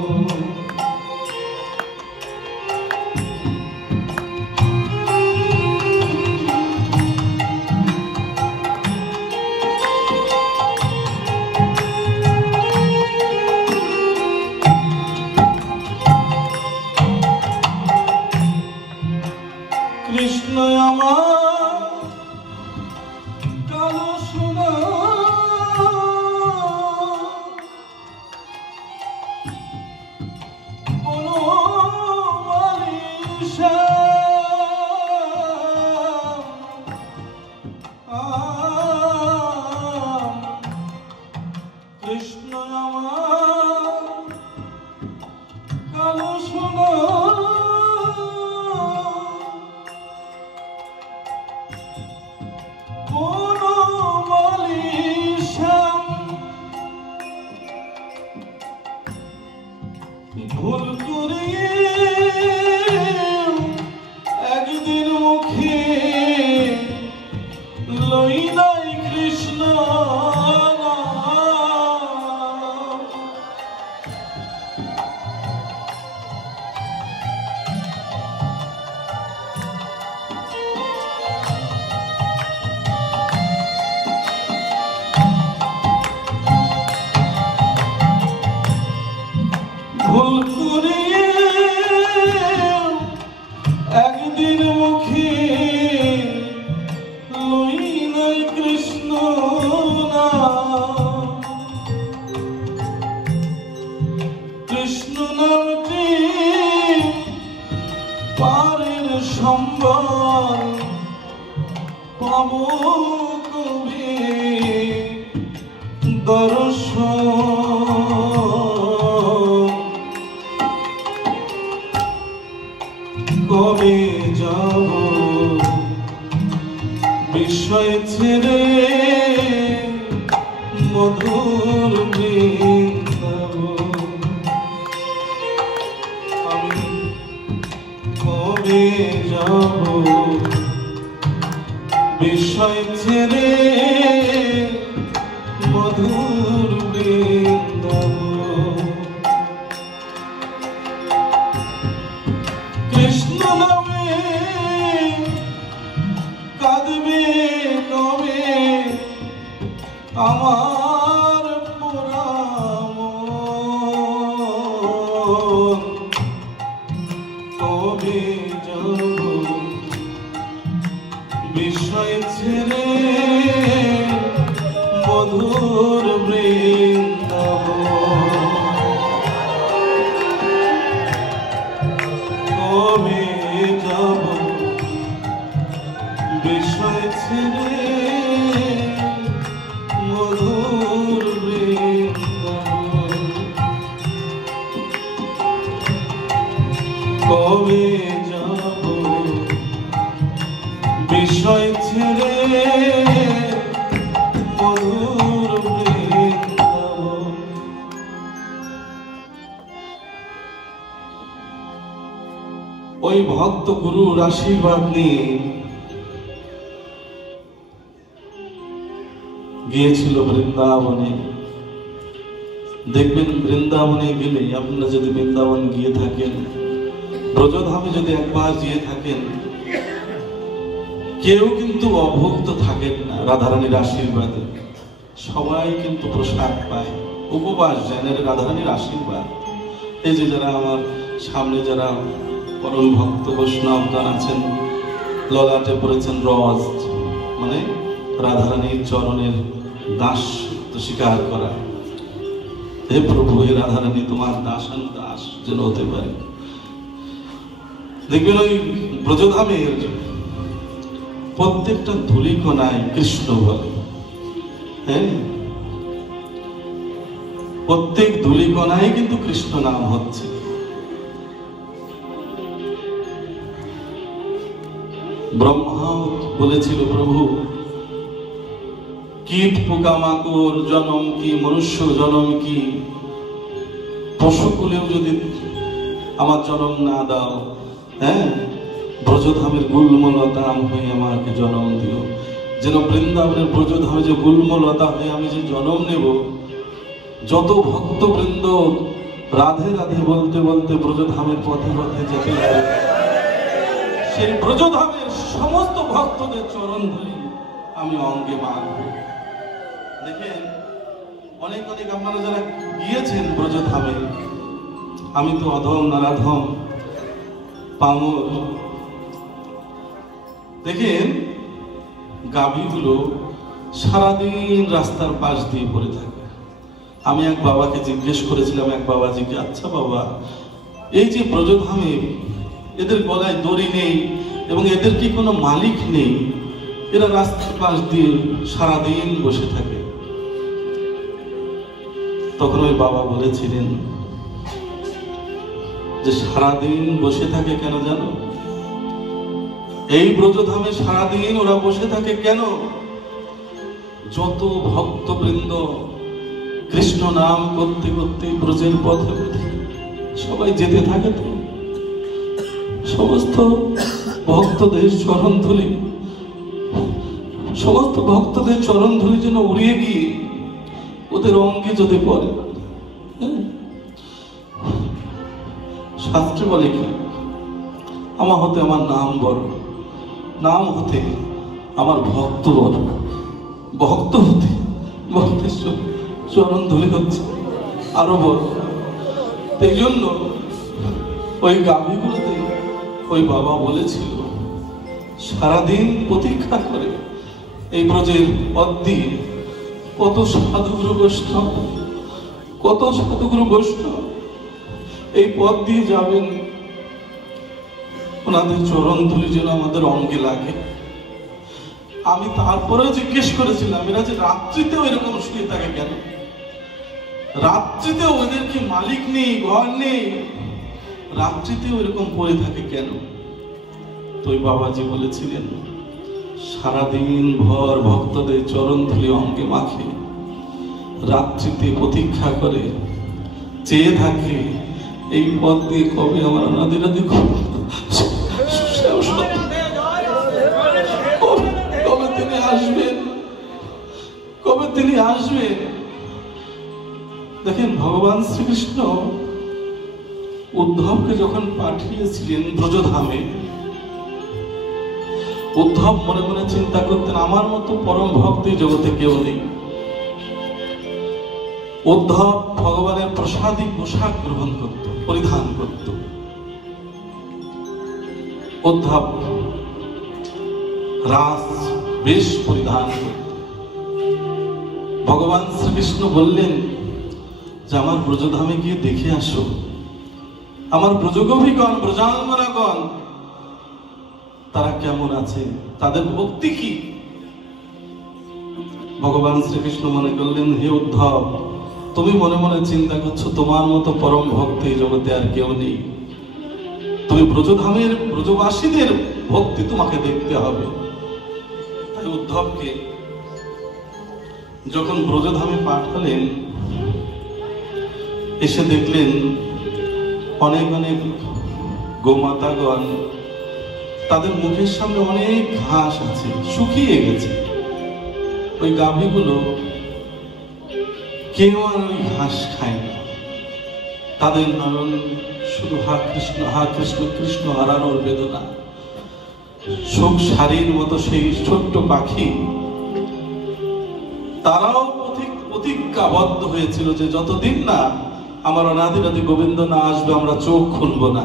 কৃষ্ণ আমার কালো সোনা, বনমালীষা, কৃষ্ণ আমার কালো সোনা, ভুল করে একদিন মুখে লই নাই কৃষ্ণ নাম। ভুল করে একদিন মুখে লই নাই কৃষ্ণ নাম। কৃষ্ণ নামটি পারের সম্বল পাব কবে দর্শন, কবে যাব বিষয় ছেড়ে মধুর বৃন্দাবন। আমি কবে যাব বিষয় ছেড়ে মধুর বৃন্দাবন। কৃষ্ণ নামে কাঁদবে কবে আমার পোড়া মন, কবে যাব বিষয় ছেড়ে মধুর বৃন্দাবন। কবে যাব বিষয় ছেড়ে মধুর বৃন্দাবন। কবে যাব বিষয় ছেড়ে মধুর বৃন্দাবন। ওই ভক্ত গুরুর আশীর্বাদ নিয়ে গিয়েছিল বৃন্দাবনে। দেখবেন বৃন্দাবনে গেলে, আপনারা যদি বৃন্দাবন গিয়ে থাকেন, ব্রজধামে যদি একবার গিয়ে থাকেন, কেউ কিন্তু অভুক্ত থাকেন না রাধারানীর আশীর্বাদে। সবাই কিন্তু প্রসাদ পায়, উপবাস জানেন রাধারানীর আশীর্বাদ। এই যে যারা আমার সামনে যারা পরম ভক্ত বৈষ্ণবগণ আছেন, ললাটে পড়েছেন রজ, মানে রাধারানীর চরণের দাস স্বীকার করা। হে প্রভু, হে রাধারানী, তোমার দাসান দাস যেন হতে পারে। দেখবেন ওই ব্রজধামের প্রত্যেকটা ধূলিকণায় কৃষ্ণ বলে। হ্যাঁ, প্রত্যেক ধূলিকণায় কিন্তু কৃষ্ণ নাম হচ্ছে। ব্রহ্মাও বলেছিল, প্রভু কীট পোকামাকড় জন্ম কি, মনুষ্য জন্ম কি, পশুকুলেও যদি আমার জন্ম না দাও, হ্যাঁ, ব্রজধামের গুল্মলতা হয়ে আমাকে জন্ম দিও। যেন বৃন্দাবনের ব্রজধামে যে গুল্মলতা হয়ে আমি যে জন্ম নেব, যত ভক্তবৃন্দ রাধে রাধে বলতে বলতে ব্রজধামের পথে পথে যেতে লাগে, সেই ব্রজধামের সমস্ত ভক্তদের চরণ ধরি আমি অঙ্গে মাখব। দেখেন, অনেক অনেক আপনারা যারা গিয়েছেন ব্রজধামে, আমি তো অধম নারাধম পামর। দেখেন, গাভীগুলো সারাদিন রাস্তার পাশ দিয়ে পড়ে থাকে। আমি এক বাবাকে জিজ্ঞেস করেছিলাম, এক বাবাজিকে, আচ্ছা বাবা, এই যে ব্রজধামে এদের গলায় দড়ি নেই এবং এদের কি কোনো মালিক নেই, এরা রাস্তার পাশ দিয়ে সারাদিন বসে থাকে? তখন ওই বাবা বলেছিলেন যে সারাদিন বসে থাকে কেন জানো? এই ব্রজধামে সারাদিন ওরা বসে থাকে কেন? যত ভক্তবৃন্দ কৃষ্ণ নাম করতে করতে ব্রজের পথে পথে সবাই যেতে থাকে, তো সমস্ত ভক্তদের চরণধুলি, সমস্ত ভক্তদের চরণধুলি যেন উড়িয়ে গিয়ে ওদের অঙ্গে যদি পড়ে। শাস্ত্রে বলে কি, আমার হতে আমার নাম বড়, নাম হতে আমার ভক্ত বড়, ভক্ত হতে ভক্তের চরণ ধুলি হচ্ছে আরো বড়। এই জন্য ওই গাভীগুলোতে ওই বাবা বলেছিল, সারাদিন প্রতীক্ষা করে এই ব্রজের পথ দিয়ে কত সাধুগুরু বৈষ্ণব, কত সাধুগুরু বৈষ্ণব এই পথ দিয়ে যাবেন, ওনাদের চরণ ধুলি যেন আমাদের অঙ্গে লাগে। আমি তারপরেও জিজ্ঞেস করেছিলাম, এরা যে রাত্রিতেও এরকম শুয়ে থাকে কেন? রাত্রিতেও ওদের কি মালিক নেই, ঘর নেই? রাত্রিতেও এরকম পড়ে থাকে কেন? তো ওই বাবাজি বলেছিলেন, সারাদিন ভর ভক্তদের চরণ ধুলি অঙ্গে মাখে, রাত্রিতে প্রতীক্ষা করে চেয়ে থাকে এই পথ দিয়ে কবে আমার ওনাদের কবে তিনি আসবেন, কবে তিনি আসবেন। দেখেন, ভগবান শ্রীকৃষ্ণ উদ্ধবকে যখন পাঠিয়েছিলেন ব্রজধামে, উদ্ধব মনে মনে চিন্তা করতেন, আমার মতো পরম ভক্তি জগতে কেউ নেই। উদ্ধব ভগবানের প্রসাদী পোশাক গ্রহণ করত, পরিধান করত। উদ্ধব রাস বেশ পরিধান করত। ভগবান শ্রীকৃষ্ণ বললেন যে আমার ব্রজধামে গিয়ে দেখে আসো, আমার ব্রজগোপীগণ, ব্রজাঙ্গনাগণ তারা কেমন আছে, তাদের ভক্তি কি। ভগবান শ্রীকৃষ্ণ মনে করলেন, হে উদ্ধব, তুমি মনে মনে চিন্তা করছো তোমার মতো পরম ভক্তি জগতে আর কেউ নেই, তুমি ব্রজধামের ব্রজবাসীদের ভক্তি তোমাকে দেখতে হবে। তাই উদ্ধবকে যখন ব্রজধামে পাঠালেন, এসে দেখলেন অনেক অনেক গোমাতাগণ, তাদের মুখের সামনে অনেক ঘাস আছে, শুকিয়ে গেছে। ওই গাভীগুলো কেউ আর ওই ঘাস খায় না, তাদের নয়ন শুধু হা কৃষ্ণ হা কৃষ্ণ, কৃষ্ণ হারানোর বেদনা। শোক শাড়ির মতো সেই ছোট্ট পাখি, তারাও প্রতিজ্ঞাবদ্ধ হয়েছিল যে যতদিন না আমার অনাদিরাদি গোবিন্দ না আসবে আমরা চোখ খুলব না।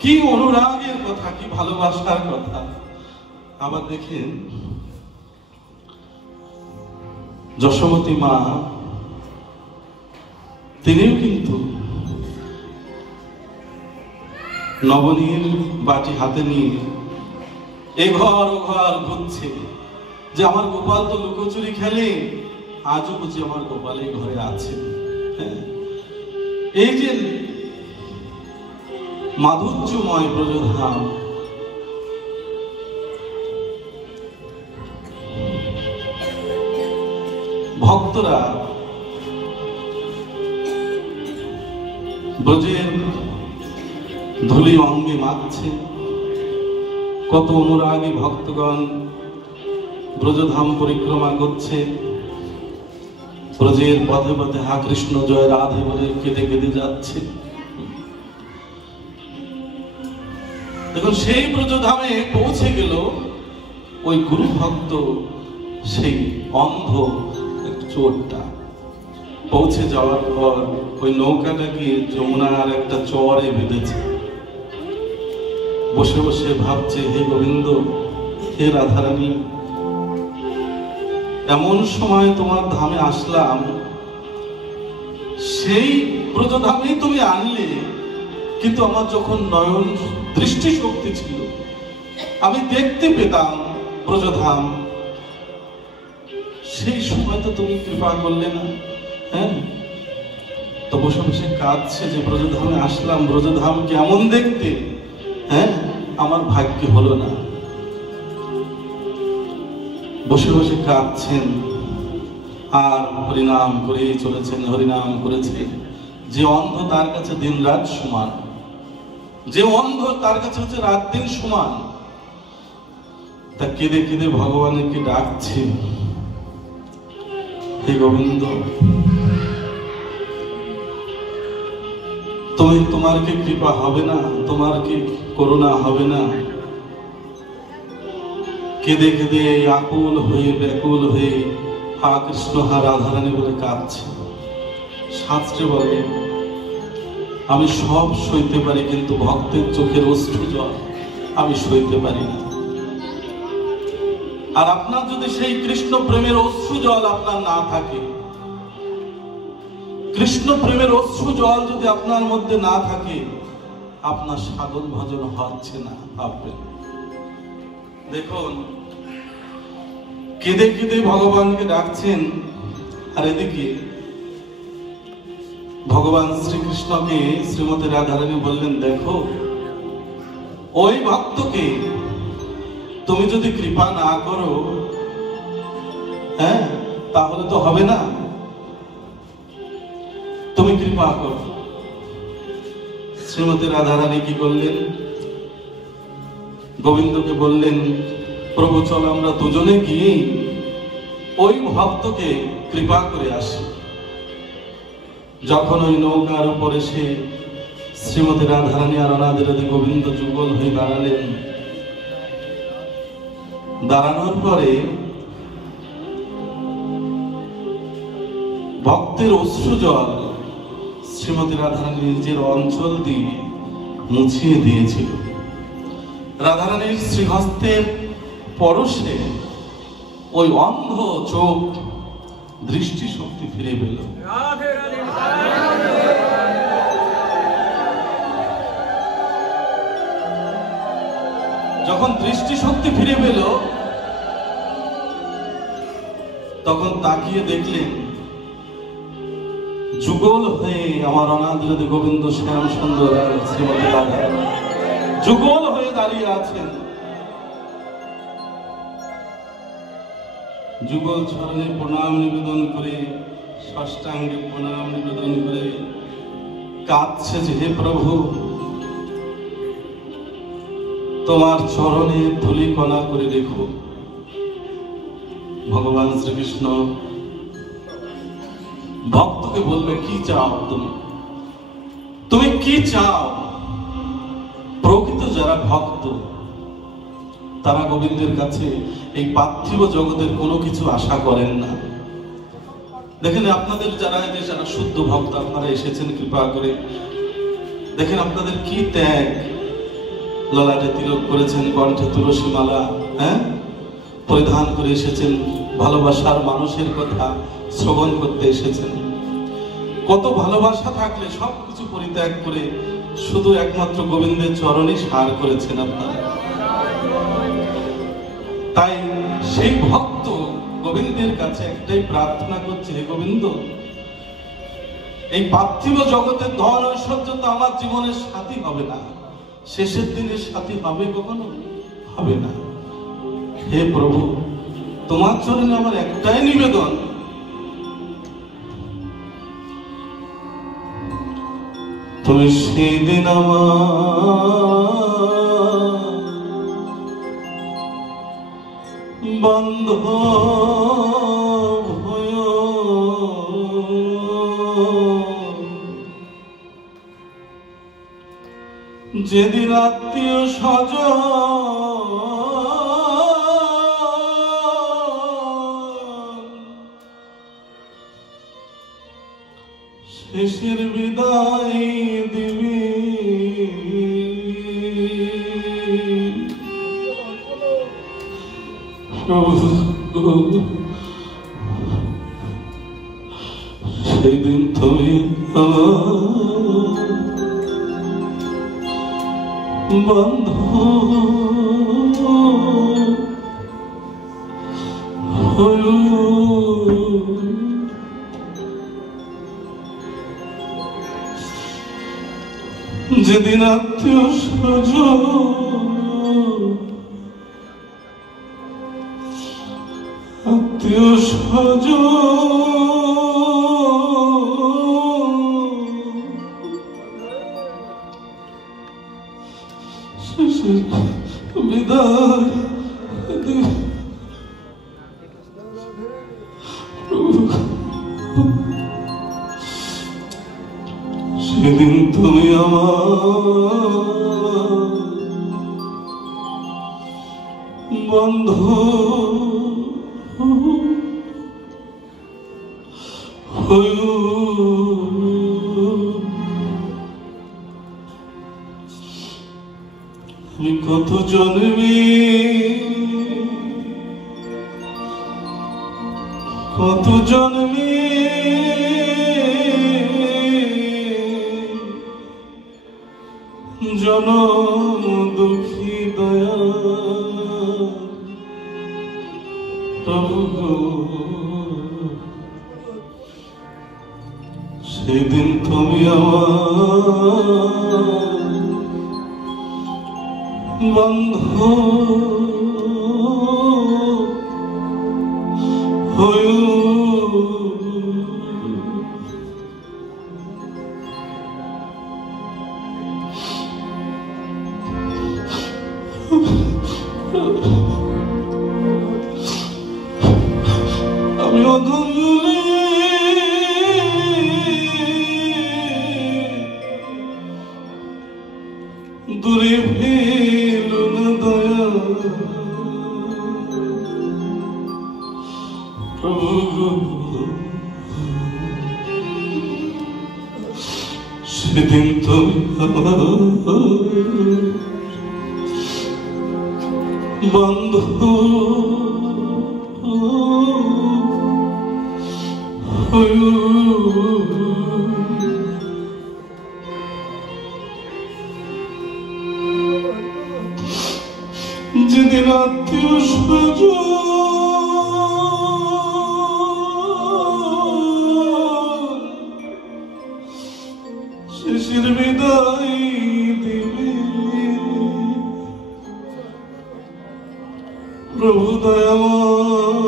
কি অনুরাগের কথা, কি ভালোবাসার কথা। আবার দেখেন, যশোমতী মা তিনিও কিন্তু নবনীর বাটি হাতে নিয়ে এ ঘর ও ঘর ঘুরছে যে আমার গোপাল তো লুকোচুরি খেলে, আজও বুঝি আমার গোপাল এই ঘরে আছে। এই যে মাধুর্যময় ব্রজধাম, ভক্তরা ব্রজের ধুলি অঙ্গে মাখছে, কত অনুরাগী ভক্তগণ ব্রজধাম পরিক্রমা করছে, ব্রজের পথে পথে হা কৃষ্ণ জয় রাধে বলে কেঁদে কেঁদে যাচ্ছে। দেখুন সেই ব্রজধামে পৌঁছে গেল ওই গুরু ভক্ত, সেই অন্ধ চোরটা। পৌঁছে যাওয়ার পর ওই নৌকাটাকে যমুনার একটা চরে বেঁধেছে, বসে বসে ভাবছে, হে গোবিন্দ, হে রাধারানী, এমন সময় তোমার ধামে আসলাম, সেই ব্রজধামেই তুমি আনলে, কিন্তু আমার যখন নয়ন দৃষ্টি শক্তি ছিল, আমি দেখতে পেতাম ব্রজধাম, সেই সময় তো তুমি কৃপা করলে না। হ্যাঁ, তো বসে বসে কাঁদছে যে ব্রজধামে আসলাম, ব্রজধাম কেমন দেখতে, হ্যাঁ আমার ভাগ্য হলো না। বসে বসে কাঁদছেন আর হরিনাম করেই চলেছেন, হরিনাম করেছে। যে অন্ধ তার কাছে দিন রাত সমান, যে অন্ধ তার কাছে হচ্ছে রাত দিন সমান। তা কেঁদে কেঁদে ভগবানকে ডাকছে, হে গোবিন্দ, তোমার কি কৃপা হবে না, তোমার কি করুণা হবে না? কেঁদে কেঁদে আকুল হয়ে ব্যাকুল হয়ে হা কৃষ্ণ হা রাধারানী বলে কাঁদছে। শাস্ত্রে বলে, আমি সব সইতে পারি, কিন্তু ভক্তের চোখের অশ্রু জল আমি সইতে পারি না। আর আপনার যদি সেই কৃষ্ণ প্রেমের অশ্রু জল আপনার না থাকে, কৃষ্ণ প্রেমের অশ্রু জল যদি আপনার মধ্যে না থাকে, আপনার সাধন ভজন হচ্ছে না। ভাববেন, দেখুন কেঁদে কেঁদে ভগবানকে ডাকছেন, আর এদিকে ভগবান শ্রীকৃষ্ণকে শ্রীমতী রাধারানী বললেন, দেখো ওই ভক্তকে তুমি যদি কৃপা না করো, হ্যাঁ তাহলে তো হবে না, তুমি কৃপা করো। শ্রীমতী রাধারানী কি করলেন, গোবিন্দকে বললেন, প্রভু চল আমরা দুজনে গিয়ে ওই ভক্তকে কৃপা করে আসি। যখন ওই নৌকার উপরে সে শ্রীমতী রাধারানী আর অনাদিরাদি গোবিন্দ যুগল হয়ে দাঁড়ালেন, দাঁড়ানোর পরে ভক্তের অশ্রু জল শ্রীমতী রাধারানী নিজের অঞ্চল দিয়ে মুছিয়ে দিয়েছিল। রাধারানীর শ্রীহস্তের পরশে ওই অন্ধ চোখ দৃষ্টি শক্তি ফিরে পেল। যখন দৃষ্টি শক্তি ফিরে পেল, তখন তাকিয়ে দেখলেন যুগল হয়ে আমার অনাদিরাদি গোবিন্দ শ্যাম সুন্দর শ্রীমতী রাধারানী যুগল হয়ে দাঁড়িয়ে আছেন। যুগল চরণে প্রণাম নিবেদন করে, ষষ্ঠাঙ্গে প্রণাম নিবেদন করে কাঁদছে যে, হে প্রভু, তোমার চরণে ধুলি কণা করে রেখো। ভগবান শ্রীকৃষ্ণ ভক্তকে বলবে, কি চাও তুমি কি চাও? প্রকৃত যারা ভক্ত তারা গোবিন্দের কাছে এই পার্থিব জগতের কোনো কিছু আশা করেন না। দেখেন আপনাদের যারা শুদ্ধ ভক্ত, আপনারা এসেছেন কৃপা করে, দেখেন আপনাদের কি ত্যাগ, ললাটে তিলক করেছেন, কণ্ঠে তুলসী মালা হ্যাঁ পরিধান করে এসেছেন, ভালোবাসার মানুষের কথা শ্রবণ করতে এসেছেন। কত ভালোবাসা থাকলে সবকিছু পরিত্যাগ করে শুধু একমাত্র গোবিন্দের চরণে সার করেছেন আপনারা। তাই সেই ভক্ত গোবিন্দের কাছে একটাই প্রার্থনা করছে, হে গোবিন্দ, এই পার্থিব জগতের ধন ঐশ্বর্য তো আমার জীবনের সাথী হবে না, শেষের দিনের সাথী হবে কখনো? হবে না। হে প্রভু, তোমার চরণে আমার একটাই নিবেদন, তুমি সেদিন আমার বান্ধব হয়ো, যেদিন আত্মীয় স্বজন শেষের বিদায় দিবি, সেদিন তুমি বান্ধব হয়ো, যেদিন আত্মীয় স্বজন শেষের বিদায় দিবি। সেদিন তুমি আমার বন্ধু হয়ো, আমি কত জন্মে জনম দুঃখী দয়া প্রভু গো, সেদিন তুমি আমার বান্ধব হয়ো, আমি অধমে দূরে ফেল না দয়া প্রভু গো, সেদিন তুমি আমার বান্ধব হয়ো, যেদিন আত্মীয় স্বজন শেষের বিদায় দিবি, প্রভু দয়াময়,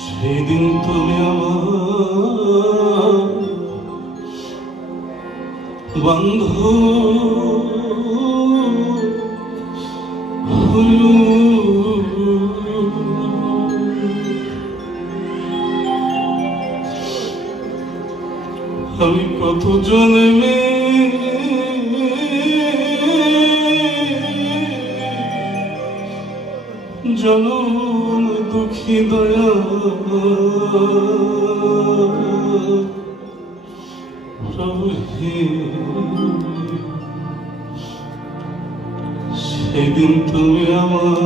সেদিন তুমি আমার বন্ধু হয়ো, আমি কত জন্মে জনম দুঃখী দয়া প্রভু হে, সেদিন তুমি আমার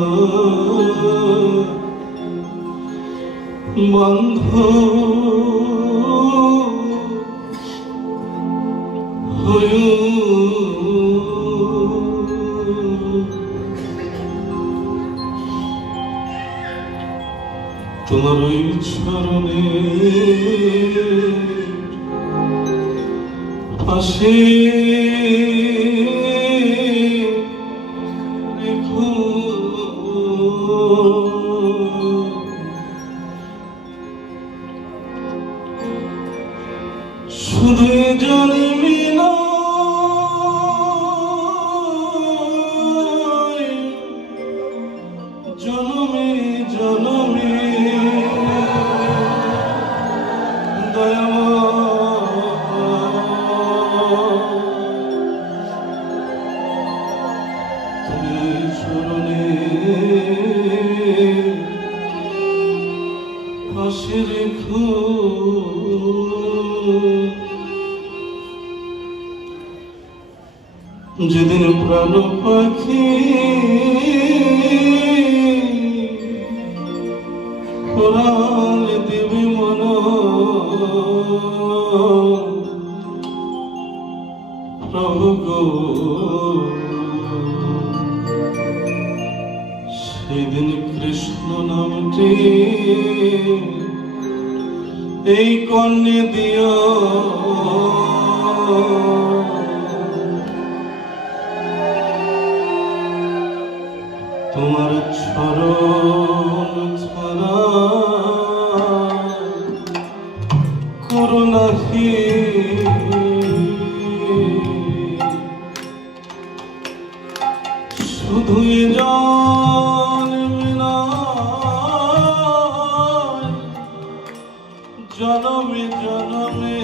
বান্ধব হয়ো, তোমার ওই চরণে পাশে রেখো, শুধু জন্মি জনমে জনমে তুমি শরণে পাশে রেখো যেদিন প্রাণ পাখি প্রাণ দেবে মন প্রভু গো সেদিন কৃষ্ণ নামটি এই কর্ণে দিও তোমার চরণ ছাড়া করুণাহি শুধু জনমে জনমে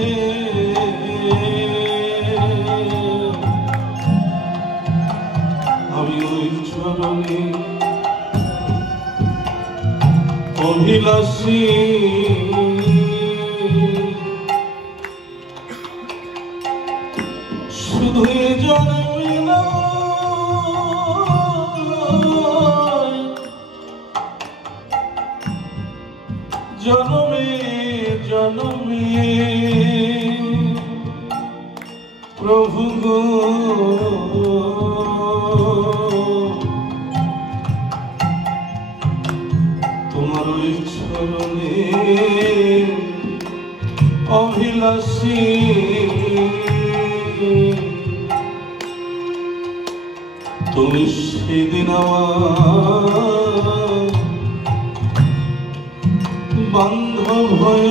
আমি ওই চরণে অভিলাষী শুধু জন্মে না জনমে জনমে প্রভু গো তোমার ওই চরণে অভিলাষী তুমি সেদিন আমার বান্ধব হয়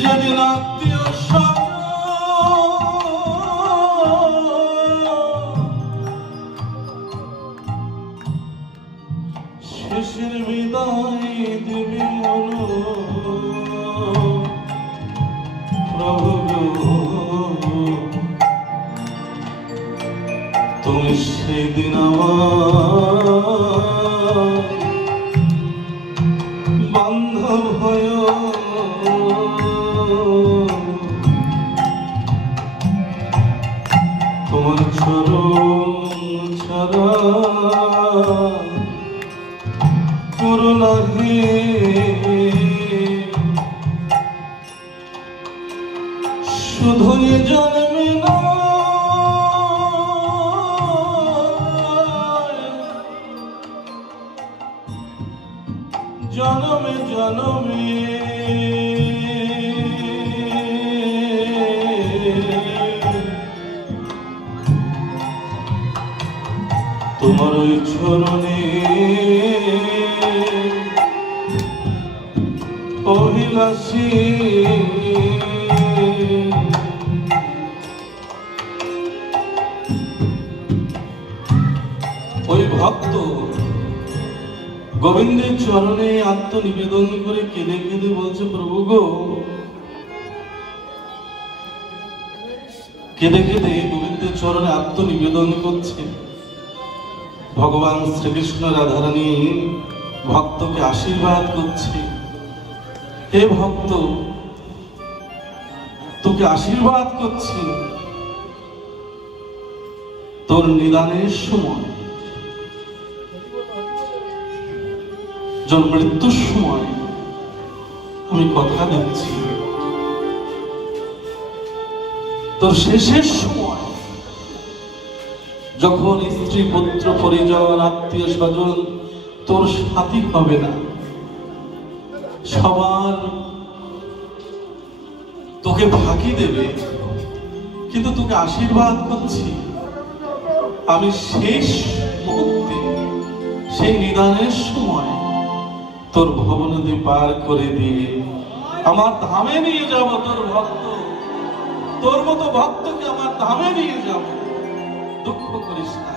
যেদিন আত্মীয় শেষের বিদায় দেবী মন প্রভু তুমি সেদিন আমার বান্ধব হয় তোমার চরণ ছাড়া করুণাহি শুধু জন্মে না জনমে জনমে তোমার ওই চরণে অভিলাষী ওই ভক্ত গোবিন্দের চরণে আত্মনিবেদন করে কেঁদে কেঁদে বলছে প্রভু গো কেঁদে কেঁদে গোবিন্দের চরণে আত্মনিবেদন করছে ভগবান শ্রীকৃষ্ণ রাধারানী ভক্তকে আশীর্বাদ করছে হে ভক্ত তোকে আশীর্বাদ করছি তোর নিদানের সময় মৃত্যুর সময় আমি কথা দিচ্ছি তোর শেষের সময় যখন স্ত্রী পুত্র পরিজন আত্মীয় স্বজন তোর সাথী হবে না সবার তোকে ফাঁকি দেবে কিন্তু তোকে আশীর্বাদ করছি আমি শেষ মুহূর্তে সেই নিদানের সময় তোর ভবনদী পার করে দিয়ে আমার ধামে নিয়ে যাব তোর ভক্ত, তোর মতো ভক্তকে আমার ধামে নিয়ে যাব, দুঃখ করিস না।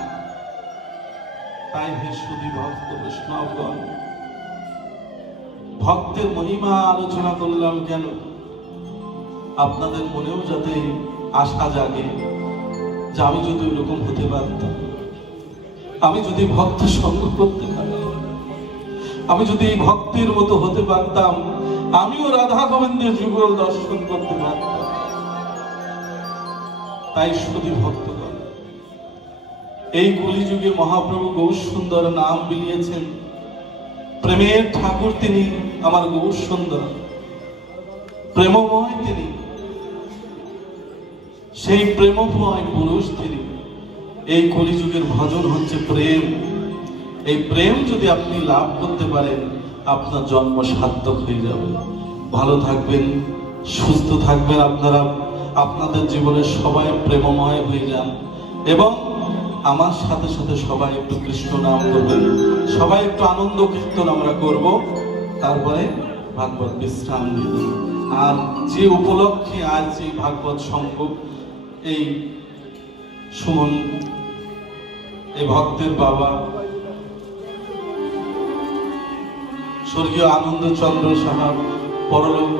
তাই হে সুধী ভক্ত বৈষ্ণবগণ, ভক্তের মহিমা আলোচনা করলাম কেন? আপনাদের মনেও যাতে আশা জাগে যে আমি যদি ওরকম হতে পারতাম, আমি যদি ভক্ত সঙ্গ করতে পারতাম, আমি যদি এই ভক্তের মতো হতে পারতাম, আমিও রাধা গোবিন্দের যুগল দর্শন করতে পারতাম। তাই সুধী ভক্তগণ, এই কলিযুগে মহাপ্রভু গৌর সুন্দর নাম বিলিয়েছেন। প্রেমের ঠাকুর তিনি, আমার গৌর সুন্দর প্রেমময় তিনি, সেই প্রেমময় পুরুষ তিনি। এই কলিযুগের ভজন হচ্ছে প্রেম। এই প্রেম যদি আপনি লাভ করতে পারেন, আপনার জন্ম সার্থক হয়ে যাবে। ভালো থাকবেন, সুস্থ থাকবেন আপনারা, আপনাদের জীবনে সবাই প্রেমময় হয়ে যান। এবং আমার সাথে সাথে সবাই একটু কৃষ্ণ নাম করবেন, সবাই একটু আনন্দ কীর্তন আমরা করব, তারপরে ভাগবত বিশ্রাম দিব। আর যে উপলক্ষে আজ এই ভাগবত সংঘ, এই সুমন, এই ভক্তের বাবা স্বর্গীয় আনন্দচন্দ্র সাহা পরলোক